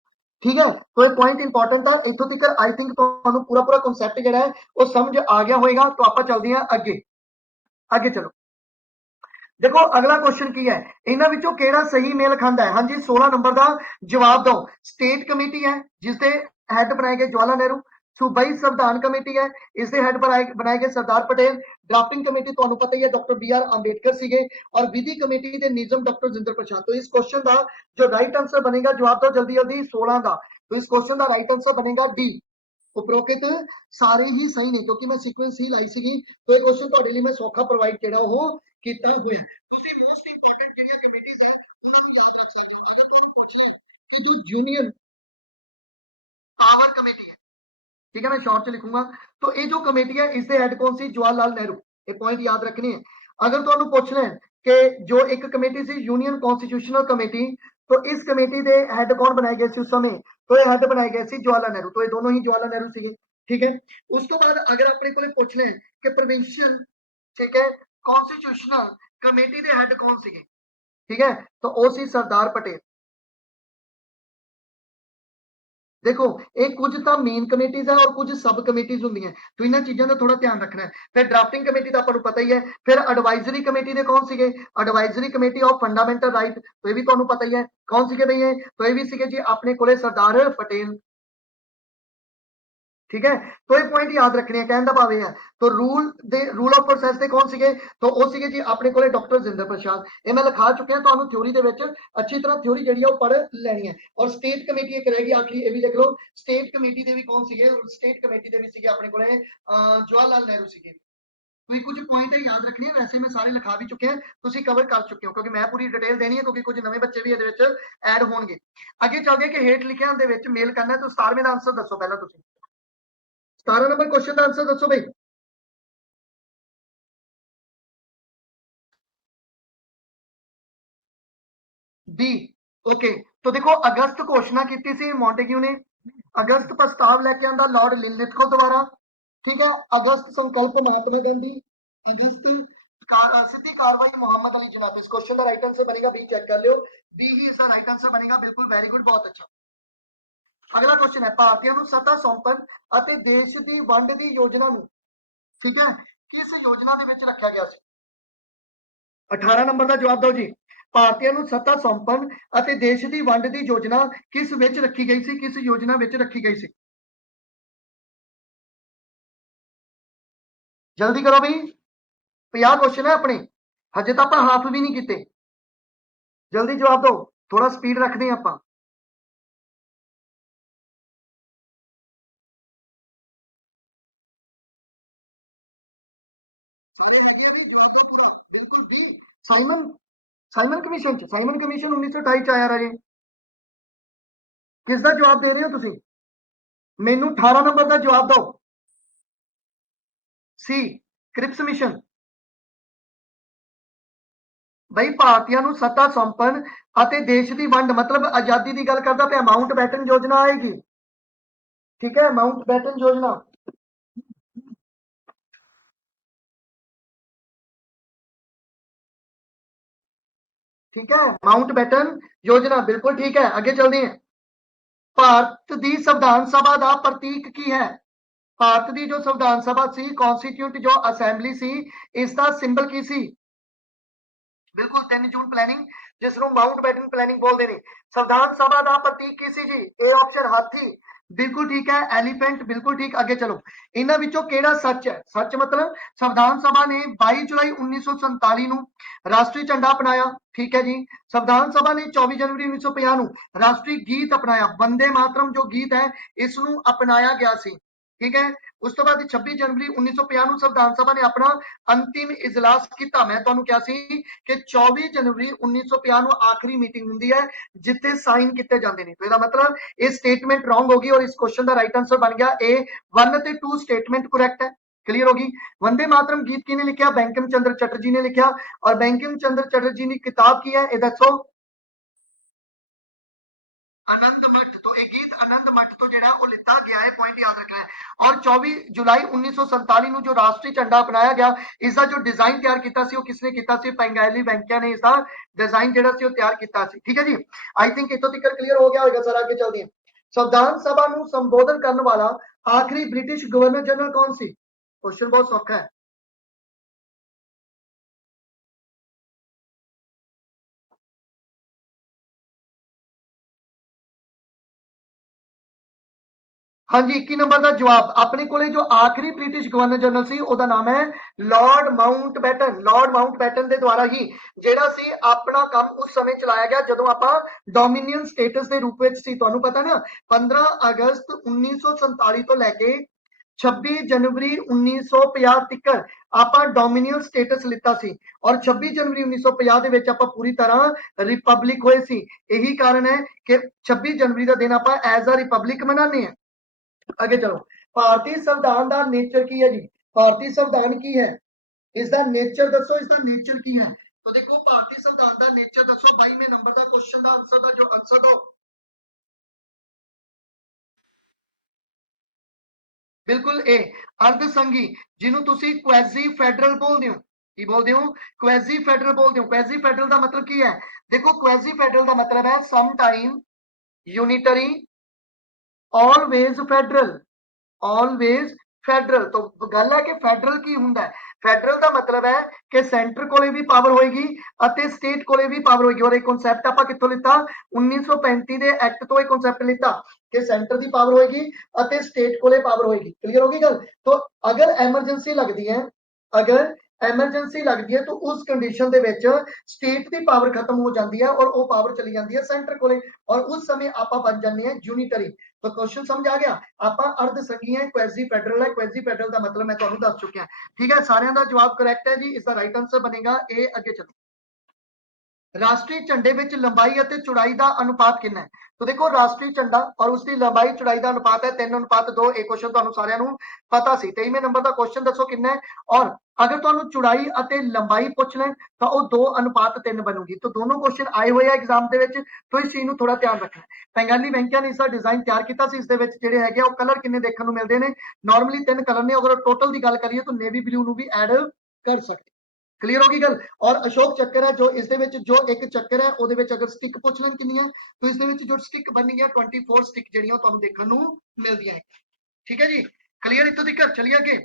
ठीक है। तो ये पॉइंट इंपॉर्टेंट था इथों तक आई थिंक ਤੁਹਾਨੂੰ पूरा पूरा कॉन्सेप्ट ਜਿਹੜਾ ਹੈ ਉਹ ਸਮਝ ਆ ਗਿਆ ਹੋਏਗਾ। तो ਆਪਾਂ ਚੱਲਦੇ ਹਾਂ ਅੱਗੇ ਚਲੋ। देखो अगला क्वेश्चन की है ਇਹਨਾਂ ਵਿੱਚੋਂ ਕਿਹੜਾ ਸਹੀ ਮੇਲ ਖਾਂਦਾ ਹੈ। ਹਾਂਜੀ 16 ਨੰਬਰ ਦਾ ਜਵਾਬ ਦਿਓ। ਸਟੇਟ ਕਮੇਟੀ ਹੈ ਜਿਸ ਦੇ ਹੈਡ ਬਣਾਏ ਗਏ ਜਵਾਹਰ ਲਾਲ ਨਹਿਰੂ। सूबाई संविधान कमेटी है इसके हेड बनाए गए सरदार पटेल। ड्राफ्टिंग कमेटी ਤੁਹਾਨੂੰ ਪਤਾ ਹੀ ਹੈ डॉक्टर बी आर अंबेडकर सीगे और विधि कमेटी ਦੇ निज़म डॉक्टर जिंदर प्रसाद। तो इस क्वेश्चन का जो राइट आंसर बनेगा जवाब दो जल्दी जल्दी 16 का। तो इस क्वेश्चन का राइट आंसर बनेगा डी। उपरोक्त सारे ही सही ने क्योंकि मैं सीक्वेंस ही लाई सी। तो ये क्वेश्चन ਤੁਹਾਡੇ ਲਈ मैं सौखा प्रोवाइड ਜਿਹੜਾ ਉਹ ਕੀਤਾ ਹੋਇਆ। ਤੁਸੀਂ ਮੋਸਟ ਇੰਪੋਰਟੈਂਟ ਜਿਹੜੀਆਂ ਕਮੇਟੀਆਂ ਹੈ ਉਹਨਾਂ ਨੂੰ ਯਾਦ ਰੱਖ ਸਕਦੇ ਹੋ। ਅਗਰ ਤੁਹਾਨੂੰ ਪੁੱਛ ਲਿਆ ਕਿ ਜੋ ਜੂਨੀਅਰ पावर कमेटी है ठीक है मैं शॉर्ट च लिखूंगा। तो ये जो कमेटी है इसके हेड कौन सी जवाहरलाल नेहरू। ये पॉइंट याद रखनी है। अगर तुहानू पूछ लें कि जो एक कमेटी सी यूनियन कॉन्स्टिट्यूशनल कमेटी तो इस कमेटी के हेड कौन बनाए गए थे उस समय तो ये हेड बनाए गए थे जवाहरलाल नेहरू। तो ये दोनों ही जवाहरलाल नेहरू सीगे ठीक है। उस तो बाद अगर अपने को पूछ लें कि प्रोविंशियल ठीक है कॉन्स्टिट्यूशनल कमेटी के हेड कौन सीगे ठीक है तो वो सी सरदार पटेल। देखो ये कुछ तो मेन कमेटीज है और कुछ सब कमेटीज होंगी तो इन्होंने चीजों का थोड़ा ध्यान रखना है। फिर ड्राफ्टिंग कमेटी का आपको पता ही है। फिर एडवाइजरी कमेटी के कौन सीगे advisory committee of fundamental right तो ये भी तुहानू पता ही है कौन सीगे भई तो ये भी सीगे जी अपने कोले सरदार पटेल ठीक है। तो ये पॉइंट याद रखने हैं कहने का भाव है। तो रूल ऑफ प्रोसेस के कौन सीगे तो वो सीगे जी अपने कोले डॉक्टर जिंदर प्रसाद। ये मैं लिखा चुके हैं तो थ्योरी दे विच अच्छी तरह थ्योरी जी पढ़ लैनी है। और स्टेट कमेटी एक रहेगी आखिरी ये भी लिख लो स्टेट कमेटी के भी कौन सीगे स्टेट कमेटी के भी सीगे अपने कोले जवाहरलाल नेहरू सीगे। कोई कुछ पॉइंट है याद रखने वैसे मैं सारे लिखा भी चुके हैं तुसीं कवर कर चुके हो क्योंकि मैं पूरी डिटेल देनी है क्योंकि कुछ नवे बच्चे भी इहदे विच ऐड होणगे। अगे चलदे कि हेठ लिखिआं दे विच मेल करना है तो 17वें दा आंसर दसो पहला तुसीं 17 नंबर क्वेश्चन का आंसर दसो भाई। B okay. तो देखो अगस्त घोषणा की थी मॉन्टेग्यू ने अगस्त प्रस्ताव लेके आंदा लॉर्ड लिनलिथगो द्वारा ठीक है। अगस्त संकल्प महात्मा गांधी अगस्त सीधी कार्रवाई मोहम्मद अली जिन्ना। इस क्वेश्चन का राइट आंसर बनेगा बी चेक कर लियो बी ही इसका राइट आंसर बनेगा बिल्कुल वेरी गुड बहुत अच्छा। अगला क्वेश्चन है भारतीयों ਨੂੰ सत्ता सौंपण ਅਤੇ देश की वंड की योजना ਨੂੰ ठीक है किस योजना ਦੇ ਵਿੱਚ ਰੱਖਿਆ ਗਿਆ ਸੀ। 18 ਨੰਬਰ ਦਾ ਜਵਾਬ ਦਿਓ ਜੀ। ਭਾਰਤੀਆਂ ਨੂੰ ਸੱਤਾ ਸੌਂਪਣ ਅਤੇ ਦੇਸ਼ ਦੀ ਵੰਡ ਦੀ ਯੋਜਨਾ ਕਿਸ ਵਿੱਚ ਰੱਖੀ ਗਈ ਸੀ ਕਿਸ ਯੋਜਨਾ ਵਿੱਚ ਰੱਖੀ ਗਈ ਸੀ। जल्दी करो भाई 50 क्वेश्चन है अपने हजे तो आप हाफ भी नहीं किते जल्दी जवाब दो थोड़ा स्पीड रखते हैं आप सारे है जवाब दो पूरा बिल्कुल भी साइमन साइमन कमीशन 1928 आया राजे किस दा जवाब दे रहे हो तुसी? मैनू 18 नंबर का जवाब दो। सी क्रिप्स मिशन। बई भारतीय सत्ता सौंपण ਅਤੇ देश की वंड मतलब आजादी की गल करता पे माउंट बैटन योजना आएगी। ठीक है, माउंट बैटन योजना। ठीक है, माउंट बैटन योजना बिल्कुल ठीक है। आगे चलते हैं। भारत की संविधान सभा का प्रतीक की है? भारत की जो संविधान सभा सी कॉन्स्टिट्यूट जो असैंबली सी इसका सिंबल की सी? बिल्कुल 3 जून प्लानिंग जिसनों माउंट बैटन प्लानिंग बोलते हैं। संविधान सभा का प्रतीक की सी जी? ए ऑप्शन हाथी। बिल्कुल ठीक है। एलिफेंट बिल्कुल ठीक। आगे चलो। इन्हां विचों केड़ा सच है? सच मतलब संविधान सभा ने 22 जुलाई 1947 ਨੂੰ राष्ट्रीय झंडा अपनाया। ठीक है जी। संविधान सभा ने 24 जनवरी 1950 ਨੂੰ राष्ट्रीय गीत अपनाया। वंदे मातरम जो गीत है इसनों अपनाया गया सी। ठीक है। उस तो बाद 26 जनवरी 1950 ਨੂੰ संविधान सभा ने अपना अंतिम इजलास किया। मैं तुहानू कहा सी कि 24 जनवरी 1950 ਨੂੰ आखिरी मीटिंग हुंदी है जिथे साइन किए जाते हैं। तो इसका मतलब ये स्टेटमेंट रॉन्ग होगी और इस क्वेश्चन का राइट आंसर बन गया ए 1 ते 2 स्टेटमेंट करेक्ट है। क्लियर होगी। वंदे मातरम गीत किने लिखा? बैंकिम चंद्र चटर्जी ने लिखा। और बैंकिम चंद्र चटर्जी की किताब की है ये दसो? आनंद मठ। तो एक गीत आनंद मठ तो जो वो लिखा गया है, पॉइंट याद रखना है। और 24 जुलाई 1947 ਨੂੰ जो राष्ट्रीय झंडा अपनाया गया इसका जो डिजाइन तैयार किया सी, किसने किया सी? पेंगैली वेंकैया ने इसका डिजाइन जो तैयार किया सी। ठीक है जी। आई थिंक इतों तक क्लियर हो गया होगा सर। आगे चलते हैं। संविधान सभा ਨੂੰ संबोधन करने वाला आखिरी ब्रिटिश गवर्नर जनरल कौन सी? क्वेश्चन बहुत सौखा है। हाँ जी, 21 नंबर का जवाब। अपने को जो आखिरी ब्रिटिश गवर्नर जनरल सी ओदा नाम है Lord Mountbatten. Lord Mountbatten के द्वारा ही जेड़ा सी अपना काम उस समय चलाया गया जदों आपां डोमिनियन स्टेटस के रूप में सी। तुहानू पता ना 15 अगस्त 1947 तो लैके 26 जनवरी 1950 तक आपां डोमिनियन स्टेटस लिता सी और 26 जनवरी 1950 दे विच आपां पूरी तरह रिपब्लिक होए सी। यही कारण है कि 26 जनवरी का दिन आपां एज अ रिपब्लिक मनाने हैं। आगे चलो। भारतीय संविधान का नेचर की है जी? भारतीय संविधान की है इसका नेचर दसो? इसका नेचर की है? तो देखो भारतीय संविधान का नेचर दसो। 22वें नंबर का क्वेश्चन का आंसर का जो आंसर दो। बिल्कुल ए अर्ध संघी जिन्हों तुसी क्वेजी फेडरल बोलते हो। की बोलते हो? क्वेजी फेडरल बोलते हो। क्वेजी फेडरल का मतलब की है? देखो क्वेजी फेडरल का मतलब है some time unitary always federal. Always federal. तो गल है कि फेडरल की हुंदा है? फेडरल का मतलब है कि सेंटर कोले भी पावर होएगी अते स्टेट कोले भी पावर होएगी। और एक कॉन्सेप्ट आपां कित्थों लिता? 1935 दे एक्ट तो एक कॉन्सेप्ट लिता कि सेंटर की पावर होएगी अते स्टेट कोले पावर होएगी। क्लियर होगी गल? तो अगर एमरजेंसी लगती है, अगर एमरजेंसी लगती है तो उस कंडीशन दे विच स्टेट की पावर खत्म हो जाती है और वो पावर चली जाती है सेंटर कोले और उस समय आपां बन जाते हैं यूनिटरी। तो क्वेश्चन समझ आ गया? आप अर्ध संघी है, क्वेजी फेडरल है। क्वेजी फेडरल का मतलब मैं तुहानू दस चुकिया। ठीक है, सारियां दा जवाब करेक्ट है जी। इसका राइट आंसर बनेगा ए। अगे चलो। राष्ट्रीय झंडे विच लंबाई और चौड़ाई का अनुपात कितना है? तो देखो राष्ट्रीय झंडा और उसकी लंबाई चौड़ाई का अनुपात है 3:2। एक क्वेश्चन तुहानू सारियां नू पता सी। 23वें नंबर का क्वेश्चन दसो कितना है? और अगर तुहानू चौड़ाई और लंबाई पूछ लें तो वो 2:3 बनूगी। तो दोनों क्वेश्चन आए हुए हैं एग्जाम के विच, तो इस चीज को थोड़ा ध्यान रखना है। पेंगाली वेंकैया ने इसका डिजाइन तैयार किया सी। इसदे विच जिहड़े हैगे वो कलर किन्ने देखने को मिलते हैं? नॉर्मली 3 कलर ने। अगर टोटल की गल करिए तो नेवी ब्लू नू भी ऐड कर सकते। क्लियर होगी गल? और अशोक चक्कर है जो इस जो एक चक्कर है ਉਹਦੇ ਵਿੱਚ अगर स्टिक पूछ लें कितनी है तो इसदे ਵਿੱਚ जो स्टिक बननी है 24 स्टिक ਜਿਹੜੀਆਂ ਤੁਹਾਨੂੰ ਦੇਖਣ ਨੂੰ ਮਿਲਦੀਆਂ ਹੈ। ठीक है जी। क्लियर इतों तक? चलिए आगे।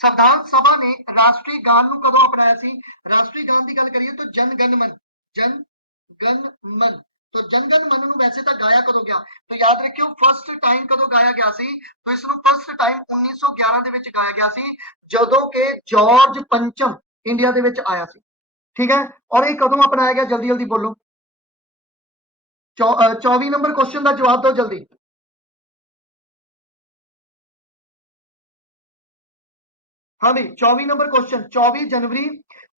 संविधान सभा ने राष्ट्रीय गान ਨੂੰ ਕਦੋਂ अपनाया सी? राष्ट्रीय गान की गल करिए तो जन गण मन। जन गण मन। तो जनगण मन ਨੂੰ वैसे तो गाया कदों गया? तो याद रखियो फर्स्ट टाइम कदों गाया गया सी? तो इसਨੂੰ फर्स्ट टाइम 1911 ਦੇ ਵਿੱਚ गाया गया सी ਜਦੋਂ कि जॉर्ज पंचम इंडिया ਦੇ ਵਿੱਚ आया सी। ठीक है। और ये कदों अपनाया गया? जल्दी जल्दी बोलो। 24 नंबर क्वेश्चन का जवाब दो जल्दी। हाँ भाई 24 नंबर क्वेश्चन 24 जनवरी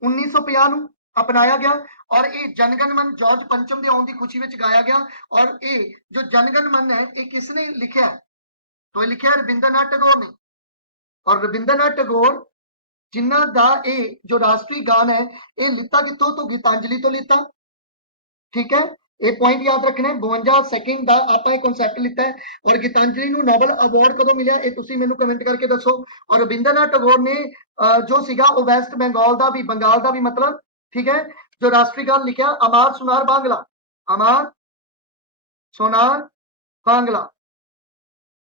1950 ਨੂੰ अपनाया गया और ये जनगण मन जॉर्ज पंचम के आने की खुशी में गाया गया। और ये जो जनगण मन है ये किसने लिखा? तो ये लिखा है रविंद्रनाथ टैगोर ने। और रविंद्रनाथ टैगोर जिन्ना दा ये जो राष्ट्रीय गान है ये लिता कितों? तो गीतांजलि तो लिता। ठीक है, ये पॉइंट याद रखना है। 52 सेकंड का आपा कॉन्सैप्ट लिता है। और गीतांजलि ਨੂੰ नोबल अवार्ड कदों मिलिया ये तुसी मैनू कमेंट करके दसो। और रविंद्रनाथ टैगोर ने जो सीगा वो वेस्ट बंगाल का भी मतलब, ठीक है, जो राष्ट्रीय गान लिखा अमार सोनार बांगला, अमार सोनार बांगला।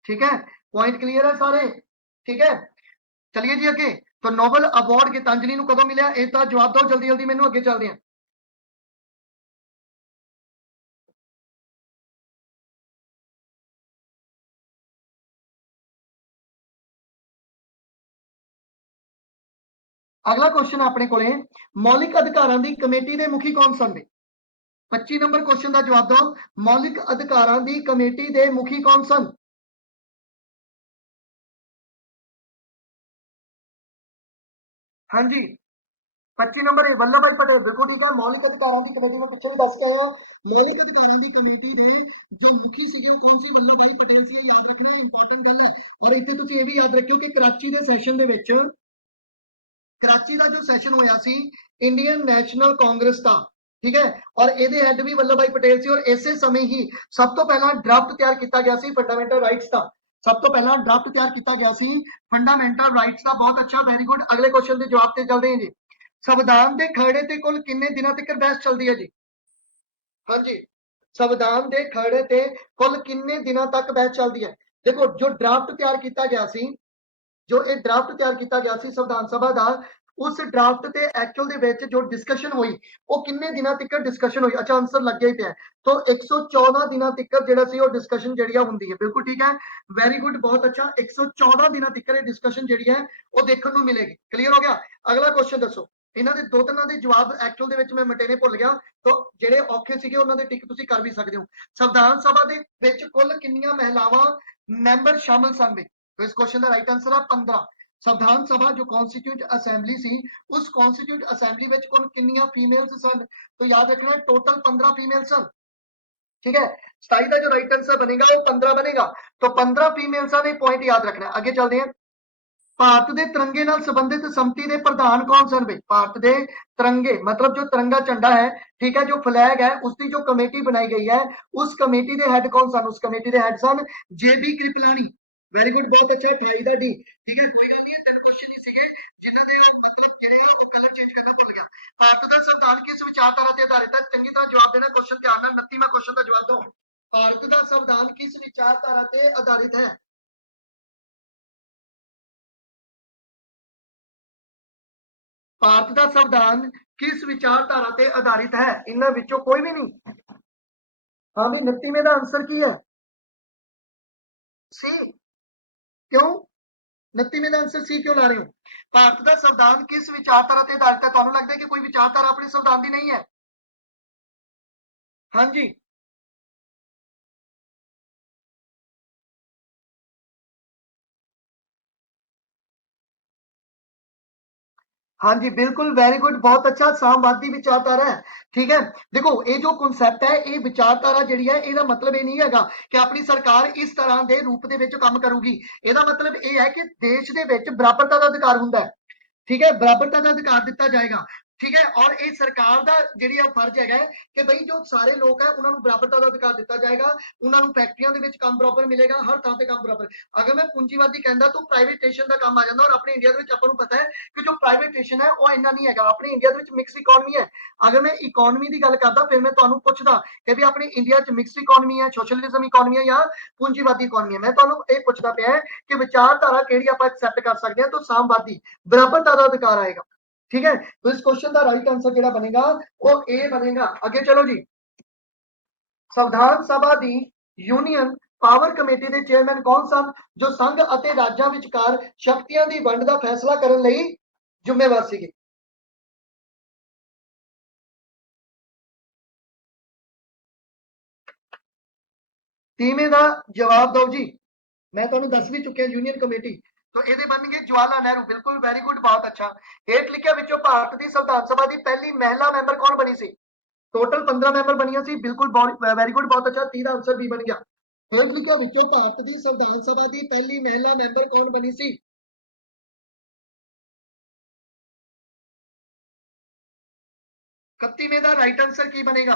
ठीक है, पॉइंट क्लियर है सारे? ठीक है, चलिए जी अगे। तो नोबल अवार्ड गीतांजलि ਨੂੰ कदों मिलिया इसका जवाब दो जल्दी जल्दी मैनू, अगे चलते हैं। अगला क्वेश्चन अपने को मौलिक अधिकारों की कमेटी के मुखी कौन सन? 25 नंबर क्वेश्चन का जवाब दो। मौलिक अधिकारों की कमेटी के मुखी कौन सन? हाँ जी, 25 नंबर है वल्लभ भाई पटेल। बिल्कुल ठीक है, मौलिक अधिकारों की कमेटी में पिछले दस के मौलिक अधिकारों की कमेटी के जो मुखी सी कौन सी? वल्लभ भाई पटेल से। याद रखना इंपॉर्टेंट गल है। और इतने तुम ये भी याद रखियो कि कराची के सैशन के कराची का जो सैशन होया सी इंडियन नैशनल कांग्रेस का, ठीक है, और ये हेड भी वल्लभ भाई पटेल सी। और इसे समय ही सब तो पहला ड्राफ्ट तैयार किया गया सी फंडामेंटल राइट्स का। सब तो पहला ड्राफ्ट तैयार किया गया सी फंडामेंटल राइट्स का। बहुत अच्छा, वेरी गुड। अगले क्वेश्चन के जवाब से चलते हैं जी। संविधान के खरड़े ते कुल किन्ने दिनों तक बहस चलती है जी? हाँ जी, संविधान के खरड़े ते कुल किन्ने दिनों तक बहस चलती है? देखो जो ड्राफ्ट तैयार किया गया सी, जो एक ड्राफ्ट तैयार किया गया सी संविधान सभा का, उस ड्राफ्ट ते एक्चुअल दे विच जो डिस्कशन हुई वो किन्ने दिनों तक डिस्कशन हुई? अच्छा, आंसर लग गया ही पे है। तो 114 दिनों तक जिहड़ा सी वो डिस्कशन जिहड़ी हुंदी है। बिल्कुल ठीक है, वेरी गुड, बहुत अच्छा। 114 दिनों तक ये डिस्कशन जिहड़ी है वो देखने को मिलेगी। क्लियर हो गया? अगला क्वेश्चन दसो। इन्हां दे दो तिन्हां दे जवाब एक्चुअल दे विच मैं मटेने भुल गया, तो जिहड़े औखे सीगे उन्हां दे टिक तुसीं कर भी सकदे हो। संविधान सभा दे विच कुल किन्नियां महिलावां मैंबर शामिल सन? तो इस क्वेश्चन का राइट आंसर है 15। संविधान सभा जो कॉन्स्टिट्यूट असेंबली सी, उस कॉन्स्टिट्यूट असेंबली में कुल किन्नियां फीमेल्स सन? तो याद रखना टोटल 15 फीमेल सन। ठीक है, 27 का जो राइट आंसर बनेगा वो 15 बनेगा। तो 15 फीमेल्स ने पॉइंट याद रखना है। आगे चलते हैं। भारत के तिरंगे नाल संबंधित समिति के प्रधान कौन सन भाई? भारत के तिरंगे मतलब जो तिरंगा झंडा है, ठीक है, जो फ्लैग है, उसकी जो कमेटी बनाई गई है, उस कमेटी के हेड कौन सन? उस कमेटी के हेड सन जेबी कृपलानी। वेरी गुड, बहुत अच्छा, 28 का डी। ठीक है, कोई गल नहीं, तीन क्वेश्चन ही सीगे जिन्हां दे मतलब ਜਿਹੜੇ कलर चेंज करना भुल गया। भारत का संविधान किस विचारधारा ते आधारित है? चंगी तरह जवाब देना क्वेश्चन ध्यान नाल। 29वां क्वेश्चन का जवाब दो। भारत का संविधान किस विचारधारा ते आधारित है? भारत का संविधान किस विचारधारा ते आधारित है? इन्हां विचों कोई भी नहीं। हाँ भी 29वें का आंसर की है? सी। क्यों 29वें का आंसर सी क्यों ला रहे हो? भारत का संविधान किस विचारधारा ते आधारित है? तुहानू लगता है कि कोई विचारधारा अपने संविधान की नहीं है? हाँ जी, हाँ जी, बिल्कुल, वेरी गुड, बहुत अच्छा, सामवादी विचारधारा है। ठीक है, देखो ये जो कॉन्सैप्ट है ये विचारधारा जिहड़ी है ਇਹਦਾ मतलब ये नहीं हैगा कि अपनी सरकार इस तरह के रूप ਦੇ ਵਿੱਚ ਕੰਮ ਕਰੂਗੀ। ਇਹਦਾ मतलब ਇਹ ਹੈ कि देश ਦੇ ਵਿੱਚ ਬਰਾਬਰਤਾ ਦਾ ਅਧਿਕਾਰ ਹੁੰਦਾ है। ठीक है, बराबरता का अधिकार दिता जाएगा। ठीक है, और ये सरकार का जी फर्ज है कि भाई जो सारे लोग है उन्होंने बराबरता का अधिकार दिता जाएगा। उन्होंने फैक्ट्रियों के विच काम बराबर मिलेगा, हर थां ते काम बराबर। अगर मैं पूंजीवादी कहता तो प्राइवेटेशन का काम आ जाता। और अपने इंडिया के विच आपां नूं पता है कि जो प्राइवेटेशन है वो इन्ना नहीं है। अपने इंडिया के विच मिक्स इकोनॉमी है। अगर मैं इकोनॉमी की गल करदा फिर मैं तुहानूं पुछदा कि भी अपने इंडिया च मिक्स इकोनॉमी है, सोशलिज्म इकोनॉमी है या पूंजीवादी इकोनॉमी है। मैं तुहानूं ये पुछदा पिया कि विचारधारा किहड़ी आपां एक्सेप्ट कर सकते हैं? तो सामवादी, बराबरता का अधिकार आएगा। ठीक है, तो इस क्वेश्चन का राइट आंसर जो बनेगा वो ए बनेगा। आगे चलो जी। संविधान सभा की यूनियन पावर कमेटी के चेयरमैन कौन सन जो संघ ਅਤੇ राज्यों विचकार शक्तियों की वंड का फैसला करने ਲਈ ਜ਼ਿੰਮੇਵਾਰ ਸੀਗੇ? 30वें का जवाब दो जी। मैं ਤੁਹਾਨੂੰ दस भी चुके यूनियन कमेटी तो ये बनगे जवाहरलाल नेहरू। बिल्कुल वेरी गुड, बहुत अच्छा। हेठ लिखिया विचों भारत की संविधान सभा की पहली महिला मैंबर कौन बनी सी? टोटल 15 मैंबर बनिया सी। बिल्कुल वेरी गुड, बहुत अच्छा। 3 आंसर भी बन गया। हेठ लिखिया विचों भारत की संविधान सभा की पहली महिला मैंबर कौन बनी सी? 31वें का राइट आंसर की बनेगा?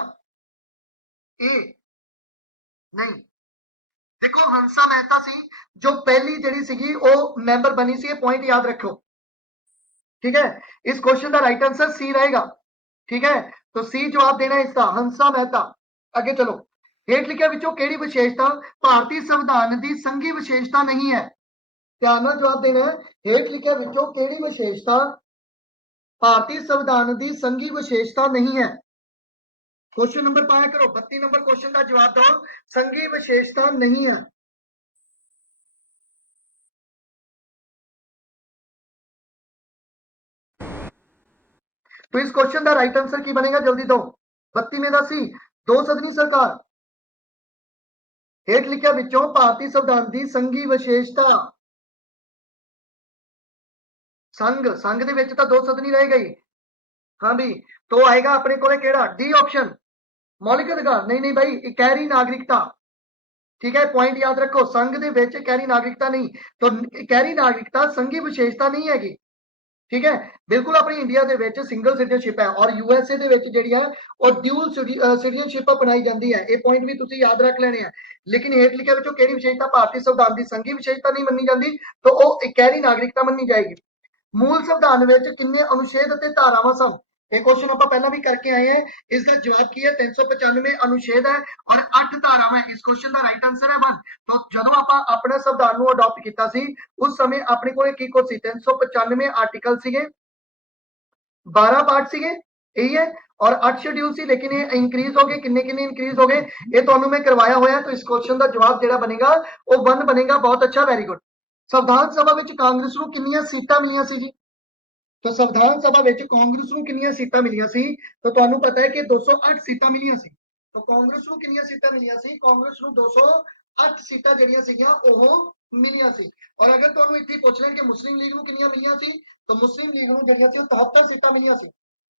ए नहीं, देखो हंसा मेहता सी जो पहली जड़ी सी वो मैंबर बनी सी। पॉइंट याद रखो, ठीक है। इस क्वेश्चन का राइट आंसर सी रहेगा, ठीक है। तो सी जवाब देना है इसका, हंसा मेहता। आगे चलो। हेठ लिखिया विचों केड़ी विशेषता भारतीय संविधान की संघी विशेषता नहीं है? ध्यान नाल जवाब देना है। हेठ लिखिया विचों केड़ी विशेषता भारतीय संविधान की संघी विशेषता नहीं है? क्वेश्चन नंबर पाया करो, 32 नंबर क्वेश्चन का जवाब दो। संघी विशेषता नहीं है। तो इस क्वेश्चन का राइट आंसर की बनेगा? जल्दी दो। 32वें का सी, दो सदनी सरकार। हेठ लिखिया विचों भारतीय संविधान की संघी विशेषता। संघ संघ दे विच तां दो सदनी रह गई। हाँ भी, तो आएगा अपने को केड़ा? डी ऑप्शन, मौलिक अधिकार। नहीं नहीं भाई, इकहरी नागरिकता, ठीक है। पॉइंट याद रखो, संघ दे विच इकहरी नागरिकता नहीं, तो इकहरी नागरिकता संघी विशेषता नहीं हैगी, ठीक है। बिल्कुल अपनी इंडिया दे विच सिंगल सिटीजनशिप है और यूएसए दे विच जिहड़ी है और ड्यूल सिटीजनशिप अपनाई जाती है। ये पॉइंट भी तुसीं याद रख लेने हैं। लेकिन हेठ लिखिया विचों केड़ी विशेषता भारतीय संविधान की संघी विशेषता नहीं मन्नी जाती? तो वो इकहरी नागरिकता मन्नी जाएगी। मूल संविधान में कितने अनुच्छेद और धारावां सन? एक क्वेश्चन आप पहला भी करके आए हैं। इसका जवाब की है 395 अनुच्छेद है और 8 धारावां। इस क्वेश्चन का राइट आंसर है 1। तो जो आप अपने संविधान को अडॉप्ट किया सी उस समय अपने को की कुछ 395 आर्टिकल सीगे, 12 पार्ट सीगे, यही है। और 8 शेड्यूल सी, लेकिन ये इंक्रीज हो गए। किन्ने किन्ने इंक्रीज हो गए ये तो मैं करवाया हुआ। तो इस क्वेश्चन का जवाब जो बनेगा वो 1 बनेगा। बहुत अच्छा, वेरी गुड। संविधान सभा में कांग्रेस को कितनी सीटां मिलियां सी जी? तो संविधान सभा में कांग्रेस को कितनी सीटां मिलियां सी? तो तुहानू पता है कि 208 सीटां मिलियां सी। तो कांग्रेस को कितनी सीटां मिलियां सी? कांग्रेस को 208 सीटां जड़ियां सीगियां ओह मिलियां सी। और अगर तुहानू इत्थे पूछ लें कि मुस्लिम लीग को कितनी मिलियां सी, तो मुस्लिम लीग को जड़ियां सी 73 सीटां मिलियां सी।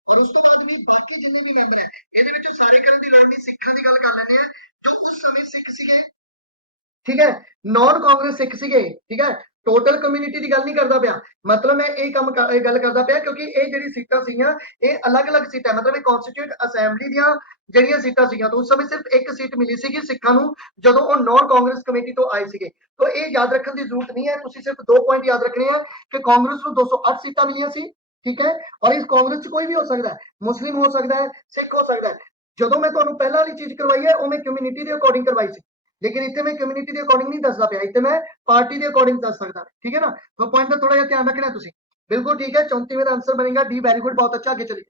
और उसके बाद भी बाकी जिन्ने भी मैंबर है ਇਹਦੇ ਵਿੱਚ ਸਾਰੇ ਕਰਨ ਦੀ ਲੜਨੀ ਸਿੱਖਾਂ ਦੀ ਗੱਲ ਕਰ ਲੈਂਦੇ ਆ ਜੋ ਉਸ ਸਮੇਂ ਸਿੱਖ ਸੀਗੇ, ठीक है। नॉन कांग्रेस सिख सीगे, ठीक है। टोटल कम्यूनिटी की गल नहीं करता पाया। मतलब मैं ये काम गल करता पाया क्योंकि ये जिहड़ी सीटां सीगियां ये अलग-अलग सीटां, मतलब ये कॉन्स्टिट्यूएंट असेंबली दीयां जिहड़ियां सीटां सीगियां। तो उस समय सिर्फ एक सीट मिली सीगी सिखां नूं जदों वो नॉन कांग्रेस कमेटी तो आए सीगे। तो ये याद रखने की जरूरत नहीं है, तुसीं सिर्फ 2 पॉइंट याद रखने हैं कि कांग्रेस को 208 सीटां मिलियां सी, ठीक है। और इस कांग्रेस च कोई भी हो सकता है, मुस्लिम हो सकता है, सिख हो सकता है। जदों मैं तुहानूं पहला वाली चीज करवाई है वो मैं कम्यूनिटी के अकॉर्डिंग करवाई सी, लेकिन इतने मैं कम्युनिटी के अकॉर्डिंग नहीं दसदा पाया, इतने मैं पार्टी के अकॉर्डिंग दस सकता, ठीक है ना। तो पॉइंट का थोड़ा जिहा ध्यान रखना तुसीं। बिल्कुल ठीक है, 34वें का आंसर बनेगा डी। वेरी गुड, बहुत अच्छा। आगे चलिए।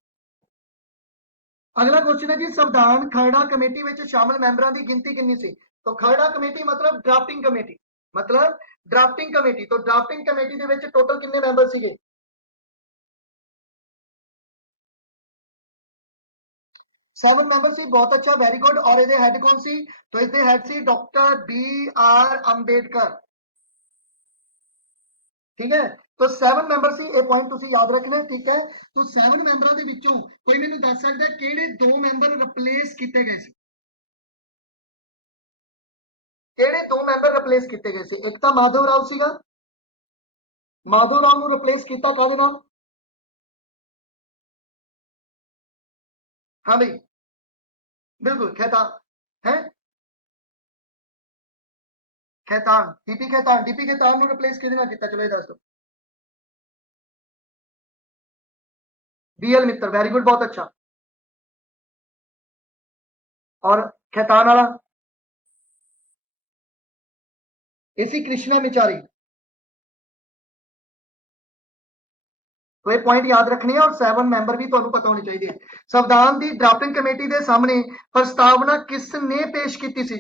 अगला क्वेश्चन है जी, संविधान खरड़ा कमेटी में शामिल मैंबरों की गिनती कितनी सी? तो खरड़ा कमेटी मतलब ड्राफ्टिंग कमेटी, मतलब ड्राफ्टिंग कमेटी। तो ड्राफ्टिंग कमेटी के विच टोटल कितने मैंबर सीगे? 7 मैंबर सी, बहुत अच्छा, वेरी गुड। और ये हेड कौन सी? तो इसके हेड सी डॉक्टर बी आर अंबेडकर, ठीक है। तो 7 मैंबर सी, ये पॉइंट तुसी याद रखना, ठीक है। तो 7 मैंबरों के विचों कोई मैनू दस सकता है किहड़े 2 मैंबर रिप्लेस किए गए सी? किहड़े 2 मैंबर रिप्लेस किए गए सी? एक तो माधव राव सीगा, माधव राव नूं रिप्लेस किया काहदे नाल? हाँ भाई, बिल्कुल खैतान है, खैतान, डीपी खैतान। डीपी खैतान नूं रिप्लेस किहदे नाल कीता? चलो ये दस दो। B L Mittal, very good, बहुत अच्छा। और खैतान वाला इसी कृष्णा मिचारी। तो ये पॉइंट याद रखने हैं और 7 मैंबर भी तुहानू पता होने चाहिए। संविधान की ड्राफ्टिंग कमेटी के सामने प्रस्तावना किसने पेश की सी?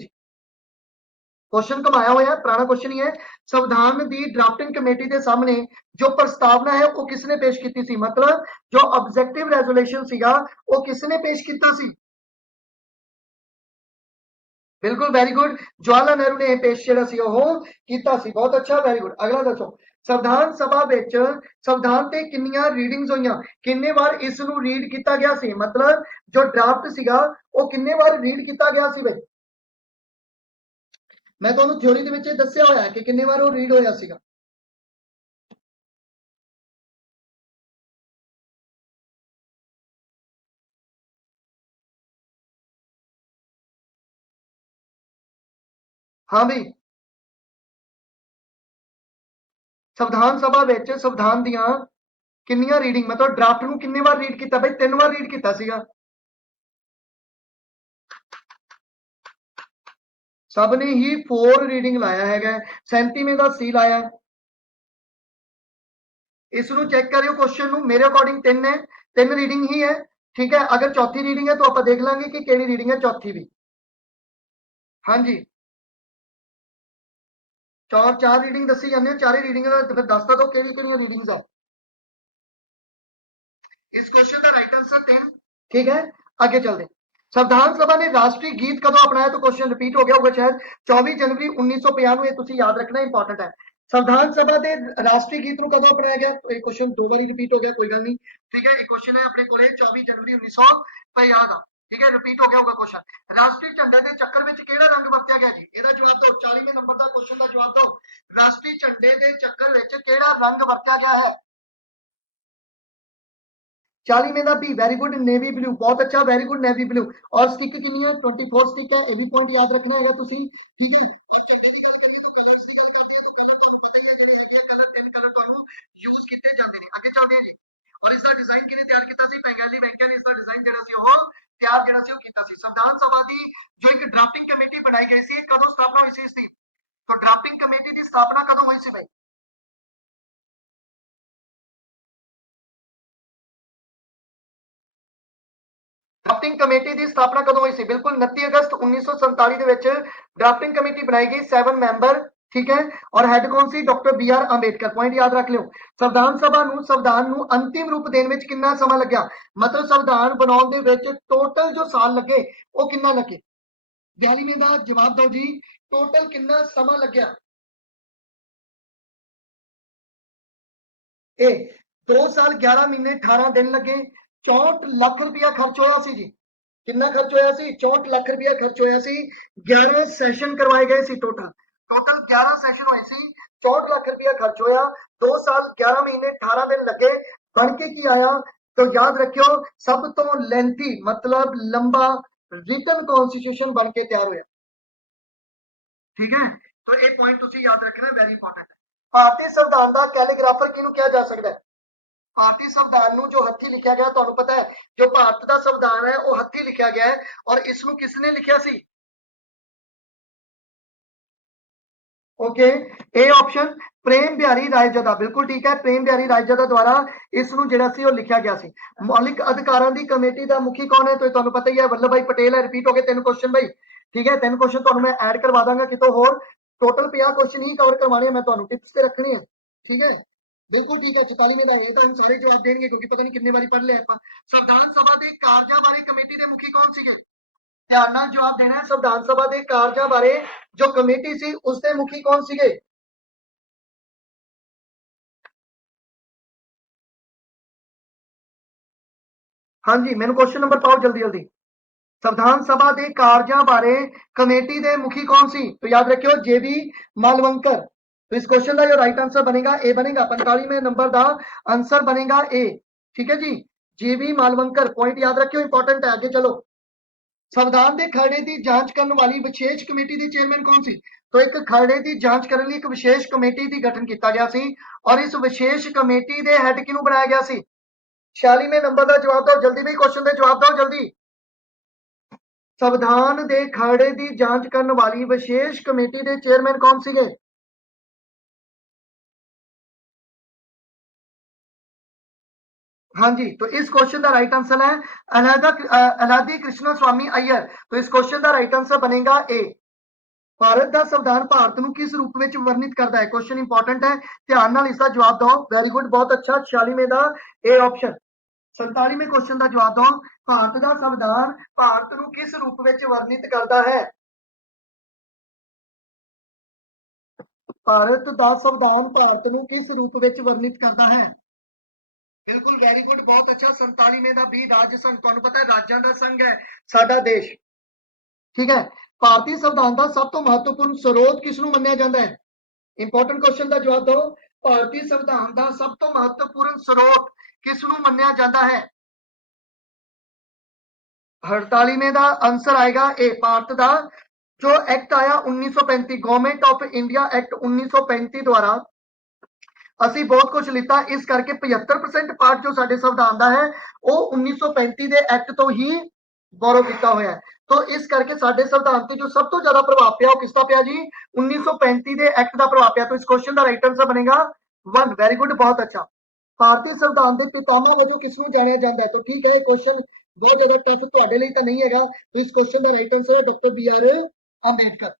क्वेश्चन कमाया हुआ है, पुराना क्वेश्चन ही है। संविधान की ड्राफ्टिंग कमेटी के सामने जो प्रस्तावना है वो किसने पेश की सी? मतलब जो ऑब्जेक्टिव रेजोल्यूशन सीगा वो किसने पेश किया सी? बिल्कुल वेरी गुड, जवाहरलाल नेहरू ने पेश जिहड़ा सी ओह कीता सी। बहुत अच्छा, वेरी गुड। अगला दसो। संविधान सभा विच संविधान ते किन्नियां रीडिंग्स होईयां, किन्ने बार इस नूं रीड किया गया सी, मतलब जो ड्राफ्ट सीगा वो किन्ने बार रीड किया गया सी बई। मैं तुहानूं थ्योरी दे विच दस्सिया होया है कि किन्ने बार वो रीड होया सीगा। हाँ बई, संविधान सभा विच संविधान दियां किन्नियां रीडिंग, मतलब ड्राफ्ट नूं किन्ने बार रीड किया बई, 3 बार रीड किया सीगा। सब ने ही 4 रीडिंग लाया है, 37वें का सी लाया। इसनों चेक करियो क्वेश्चन नूं, मेरे अकॉर्डिंग 3 है, 3 रीडिंग ही है, ठीक है। अगर चौथी रीडिंग है तो आप देख लांगे कि केड़ी रीडिंग है चौथी भी। हाँ जी, चार रीडिंग दसी जाने, चारे रीडिंग फिर दसता दो केड़ी केड़ी रीडिंग्स है। इस क्वेश्चन का राइट आंसर 3, ठीक है। आगे चलते, संविधान सभा ने राष्ट्रीय गीत कदों अपनाया, तो क्वेश्चन रिपीट हो गया होगा शायद, 24 जनवरी 1950 ये तुसी याद रखना, इंपॉर्टेंट है। संविधान सभा के राष्ट्रीय गीत को कदों अपनाया गया, तो ये क्वेश्चन 2 बार रिपीट हो गया, कोई गल नहीं, ठीक है। एक क्वेश्चन है अपने को 24 जनवरी 1950 का, ठीक है, रिपीट हो गया होगा क्वेश्चन। राष्ट्रीय झंडे के चक्कर में केड़ा रंग वरत्या गया जी, ਇਹਦਾ जवाब दो, 40वें नंबर का क्वेश्चन का जवाब दो। राष्ट्रीय झंडे के चक्कर में केड़ा रंग वरत्या गया है। 40 में B, very good, navy blue, बहुत अच्छा, वेरी गुड, नेवी ब्लू। और स्टिक कितनी है, 24 स्टिक है, ये भी पॉइंट याद रखना होगा तुसी, ठीक है। और झंडे की गल करनी तो कलर्स की गल करते हैं, तो कलर तो पता ही है जेडे हैगे कलर, 3 कलर ਤੁਹਾਨੂੰ यूज किए जाते हैं। आगे चलते हैं जी, और इसका डिजाइन किने तैयार किया सी, बंगाली बैंकिया ने इसका डिजाइन जेड़ा सी ਉਹ तैयार जेड़ा सी ਉਹ ਕੀਤਾ ਸੀ। संविधान सभा की जो एक ड्राफ्टिंग कमेटी बनाई गई सी, कदों स्थापना हुई सी इसकी, तो ड्राफ्टिंग कमेटी की स्थापना कदों हुई सी भाई। ड्राफ्टिंग कमेटी की स्थापना कदों हुई सी, बिल्कुल 29 अगस्त 1947 ਦੇ ਵਿੱਚ ड्राफ्टिंग कमेटी बनाई गई, 7 मैंबर, ठीक है। और हेड कौन सी, doctor B R Ambedkar, point याद रख लो। संविधान सभा संविधान अंतिम रूप देने में कितना समा लग्या, मतलब संविधान बनाने दे विच टोटल जो साल लगे वो कितना लगे, 42वें का जवाब दो जी, टोटल कितना समा लग्या। ए 2 साल 11 महीने 18 दिन लगे, 64 लाख रुपया खर्च होया सी जी। कितना खर्च होया सी, 64 लाख रुपया खर्च होया सी, 11 सैशन करवाए गए सी, टोटल टोटल 11 सैशन हुए सी, 64 लाख रुपया खर्च होया, 2 साल 11 महीने 18 दिन लगे, बन के की आया, तो याद रखियो सब तो लेंथी मतलब लंबा रिटन कॉन्स्टिट्यूशन बन के तैयार होया, ठीक है। तो एक पॉइंट तुसी याद रखना, वेरी इंपॉर्टेंट है। भारतीय संविधान का कैलीग्राफर किहनूं कहा जा सकता है, भारतीय संविधान ਨੂੰ जो हथी लिखा गया, ਤੁਹਾਨੂੰ पता है जो भारत का संविधान है वो हथी लिखा गया है, और इसनूं किसने लिखा सी, ओके। ए ऑप्शन प्रेम बिहारी रायजदा, बिल्कुल ठीक है, प्रेम बिहारी रायजदा द्वारा इसनूं जिहड़ा सी वो लिखा गया सी। मौलिक अधिकारां दी कमेटी का मुखी कौन है, तो ਤੁਹਾਨੂੰ पता ही है वल्लभ भाई पटेल है। रिपीट हो गए 3 क्वेश्चन भाई, ठीक है। 3 क्वेश्चन ਤੁਹਾਨੂੰ मैं ऐड करवा दांगा कितों होर, टोटल 50 क्वेश्चन ही कवर करवाने, मैं ਤੁਹਾਨੂੰ टिप्स ते रखनी है, ठीक है। बिल्कुल ठीक है, 44 में ये तो हम सारे जवाब देंगे क्योंकि पता नहीं कितने बारी पढ़ लिया ਆਪਾਂ। संविधान सभा के कार्यों बारे कमेटी के मुखी कौन सी, ध्यान नाल जवाब देना है। संविधान सभा के कार्यों बारे जो कमेटी सी उसके मुखी कौन सीगे, हाँ जी, मैंने क्वेश्चन नंबर पाओ जल्दी जल्दी। संविधान सभा के कार्यों बारे कमेटी के मुखी कौन सी, तो याद रखियो जेबी मालवंकर। तो इस क्वेश्चन का जो राइट आंसर बनेगा ए बनेगा, 45वें नंबर का आंसर बनेगा ए, ठीक है जी, जेबी मालवंकर, पॉइंट याद रखियो, इंपॉर्टेंट है। आगे चलो, संविधान के खरड़े की जांच करने वाली विशेष कमेटी की चेयरमैन कौन सी, तो एक खरड़े की जांच करने एक विशेष कमेटी की गठन किया गया सी, और इस विशेष कमेटी के हैड किनू बनाया गया सी। 46वें नंबर का जवाब दो जल्दी भाई, क्वेश्चन का जवाब दो जल्दी। संविधान के खरड़े की जांच करने वाली विशेष कमेटी के चेयरमैन कौन सी, हाँ जी, तो इस क्वेश्चन का राइट आंसर है अनादि कृष्णा स्वामी अय्यर। तो इस क्वेश्चन का राइट आंसर बनेगा ए। भारत का संविधान भारत को किस रूप में वर्णित करता है, क्वेश्चन इंपॉर्टेंट है, ध्यान नाल इसका जवाब दो, वेरी गुड, बहुत अच्छा, 46वें का ए ऑप्शन। 47वें क्वेश्चन का जवाब दो, भारत का संविधान भारत को किस रूप में वर्णित करता है। ਭਾਰਤ ਦਾ ਸੰਵਿਧਾਨ ਭਾਰਤ ਨੂੰ ਕਿਸ ਰੂਪ ਵਿੱਚ ਵਰਣਿਤ ਕਰਦਾ ਹੈ? ਬਿਲਕੁਲ ਵੈਰੀ ਗੁੱਡ, ਬਹੁਤ ਅੱਛਾ। 47ਵੇਂ ਦਾ ਬੀ ਰਾਜ ਸੰਘ, ਤੁਹਾਨੂੰ ਪਤਾ ਹੈ ਰਾਜਾਂ ਦਾ ਸੰਘ ਹੈ ਸਾਡਾ ਦੇਸ਼, ਠੀਕ ਹੈ। ਭਾਰਤੀ ਸੰਵਿਧਾਨ ਦਾ ਸਭ ਤੋਂ ਮਹੱਤਵਪੂਰਨ ਸਰੋਤ ਕਿਸ ਨੂੰ ਮੰਨਿਆ ਜਾਂਦਾ ਹੈ? ਇੰਪੋਰਟੈਂਟ ਕੁਐਸਚਨ ਦਾ ਜਵਾਬ ਦਿਓ। ਭਾਰਤੀ ਸੰਵਿਧਾਨ ਦਾ ਸਭ ਤੋਂ ਮਹੱਤਵਪੂਰਨ ਸਰੋਤ ਕਿਸ ਨੂੰ ਮੰਨਿਆ ਜਾਂਦਾ ਹੈ? 48ਵੇਂ ਦਾ ਆंसर ਆਏਗਾ ए, ਭਾਰਤ ਦਾ ਜੋ ਐਕਟ ਆਇਆ 1935, ਗਵਰਨਮੈਂਟ ਆਫ ਇੰਡੀਆ ਐਕਟ 1935 ਦੁਆਰਾ ਅਸੀਂ ਬਹੁਤ ਕੁਝ ਲਿੱਤਾ, ਇਸ ਕਰਕੇ 75% ਪਾਰਟ ਜੋ ਸਾਡੇ ਸੰਵਿਧਾਨ ਦਾ ਹੈ ਉਹ 1935 ਦੇ ਐਕਟ ਤੋਂ ਹੀ ਬੋਰੋ ਕੀਤਾ ਹੋਇਆ ਹੈ। तो इस करके साडे संविधान ते जो सब तो ज्यादा प्रभाव पिया वो किसका पिया जी? 1935 दे एक्ट का प्रभाव पिया। तो इस क्वेश्चन का राइट आंसर बनेगा 1। वेरी गुड, बहुत अच्छा। भारतीय संविधान के पितामह वजों किसनूं जानिया जाता है? तो ठीक है, क्वेश्चन बहुत ज्यादा टफ तुहाडे लई तां नहीं हैगा। तो इस क्वेश्चन का राइट आंसर है डॉक्टर BR अंबेडकर।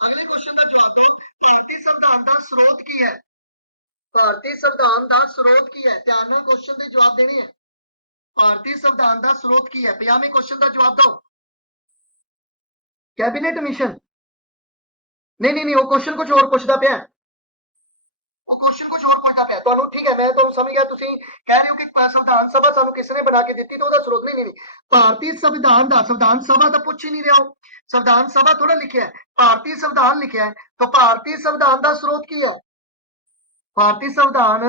अगले क्वेश्चन का जवाब दो। भारतीय संविधान का स्रोत की है? भारतीय संविधान का स्रोत की है? ध्यान नाल क्वेश्चन के जवाब देने हैं। भारतीय संविधान का स्रोत की है? 50वें क्वेश्चन का जवाब दो। Cabinet mission? नहीं नहीं नहीं, वो क्वेश्चन कुछ और पूछता पिया, वो क्वेश्चन कुछ और पूछता पिया। तो ठीक है, मैं तो समझ गया, तुसी कह रहे हो कि संविधान सभा सानू किसने बना के दी, तो स्रोत नहीं नहीं भारतीय संविधान का, संविधान सभा तो पूछ ही नहीं रहा हो, संविधान सभा थोड़ा लिखा है, भारतीय संविधान लिखा है। तो भारतीय संविधान का स्रोत की है? भारतीय संविधान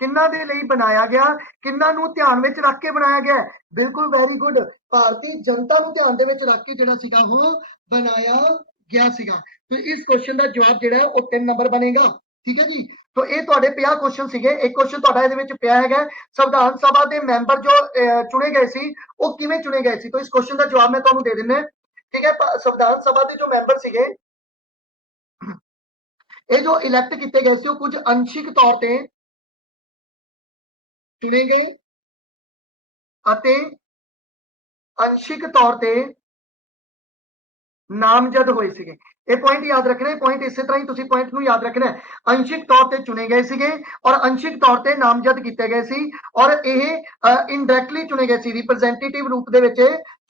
किन्ना दे लई बनाया गया, किन्ना नूं ध्यान विच रख के बनाया गया? बिल्कुल वेरी गुड, भारतीय जनता नूं ध्यान दे विच रख के जिहड़ा सीगा वो बनाया गया सीगा। तो इस क्वेश्चन का जवाब जिहड़ा है वो 3 नंबर बनेगा, ठीक है जी। तो ये तुहाडे 50 क्वेश्चन सीगे। एक क्वेश्चन तुहाडा इहदे विच पिया हैगा, संविधान सभा दे मैंबर जो चुने गए सी वो किवें चुने गए सी? तो इस क्वेश्चन का जवाब मैं तुहानूं दे दिंदा, ठीक है। संविधान सभा दे जो मैंबर सीगे ये जो इलैक्ट किए गए कुछ अंशिक तौर पर चुने गए अते अंशिक तौर पर नामजद होए सीगे। ये पॉइंट याद रखना है, पॉइंट इस तरह ही तुसी पॉइंट नूं याद रखना है। अंशिक तौर पर चुने गए सीगे और अंशिक तौर पर नामजद किए गए सी और यह इनडायरैक्टली चुने गए सी, रिप्रेजेंटेटिव रूप दे विच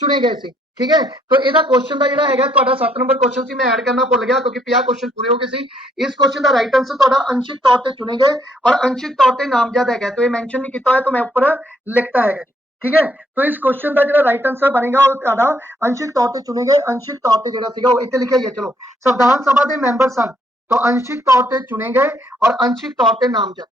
चुने गए सी, ठीक है। तो यदा क्वेश्चन का जिहड़ा हैगा तुहाडा 7 नंबर क्वेश्चन सी, मैं ऐड करना भुल गया क्योंकि 50 क्वेश्चन पूरे हो गए सी। इस क्वेश्चन का राइट आंसर तुहाडा अंशिक तौर पर चुने गए और अंशिक तौर पर नामजद हैगा। तो ये मेंशन नहीं किया है, तो मैं ऊपर लिखता हैगा, ठीक है। तो इस क्वेश्चन का जो राइट आंसर बनेगा वो तुहाडा अंशिक तौर पर चुने गए, अंशिक तौर पर जिहड़ा सीगा वो इत्थे लिखिया ही है। चलो, संविधान सभा के मैंबर सन तो अंशिक तौर पर चुने गए और अंशिक तौर पर नामजद।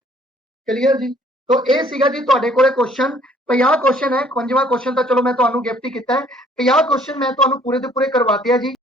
क्लीयर जी। तो ये सीगा जी तुहाडे कोले क्वेश्चन 50 क्वेश्चन है। 55वां क्वेश्चन तो चलो मैं तुहानू गिफ्ट ही कीता है, 50 क्वेश्चन मैं तुहानू पूरे दे पूरे करवाते हैं जी।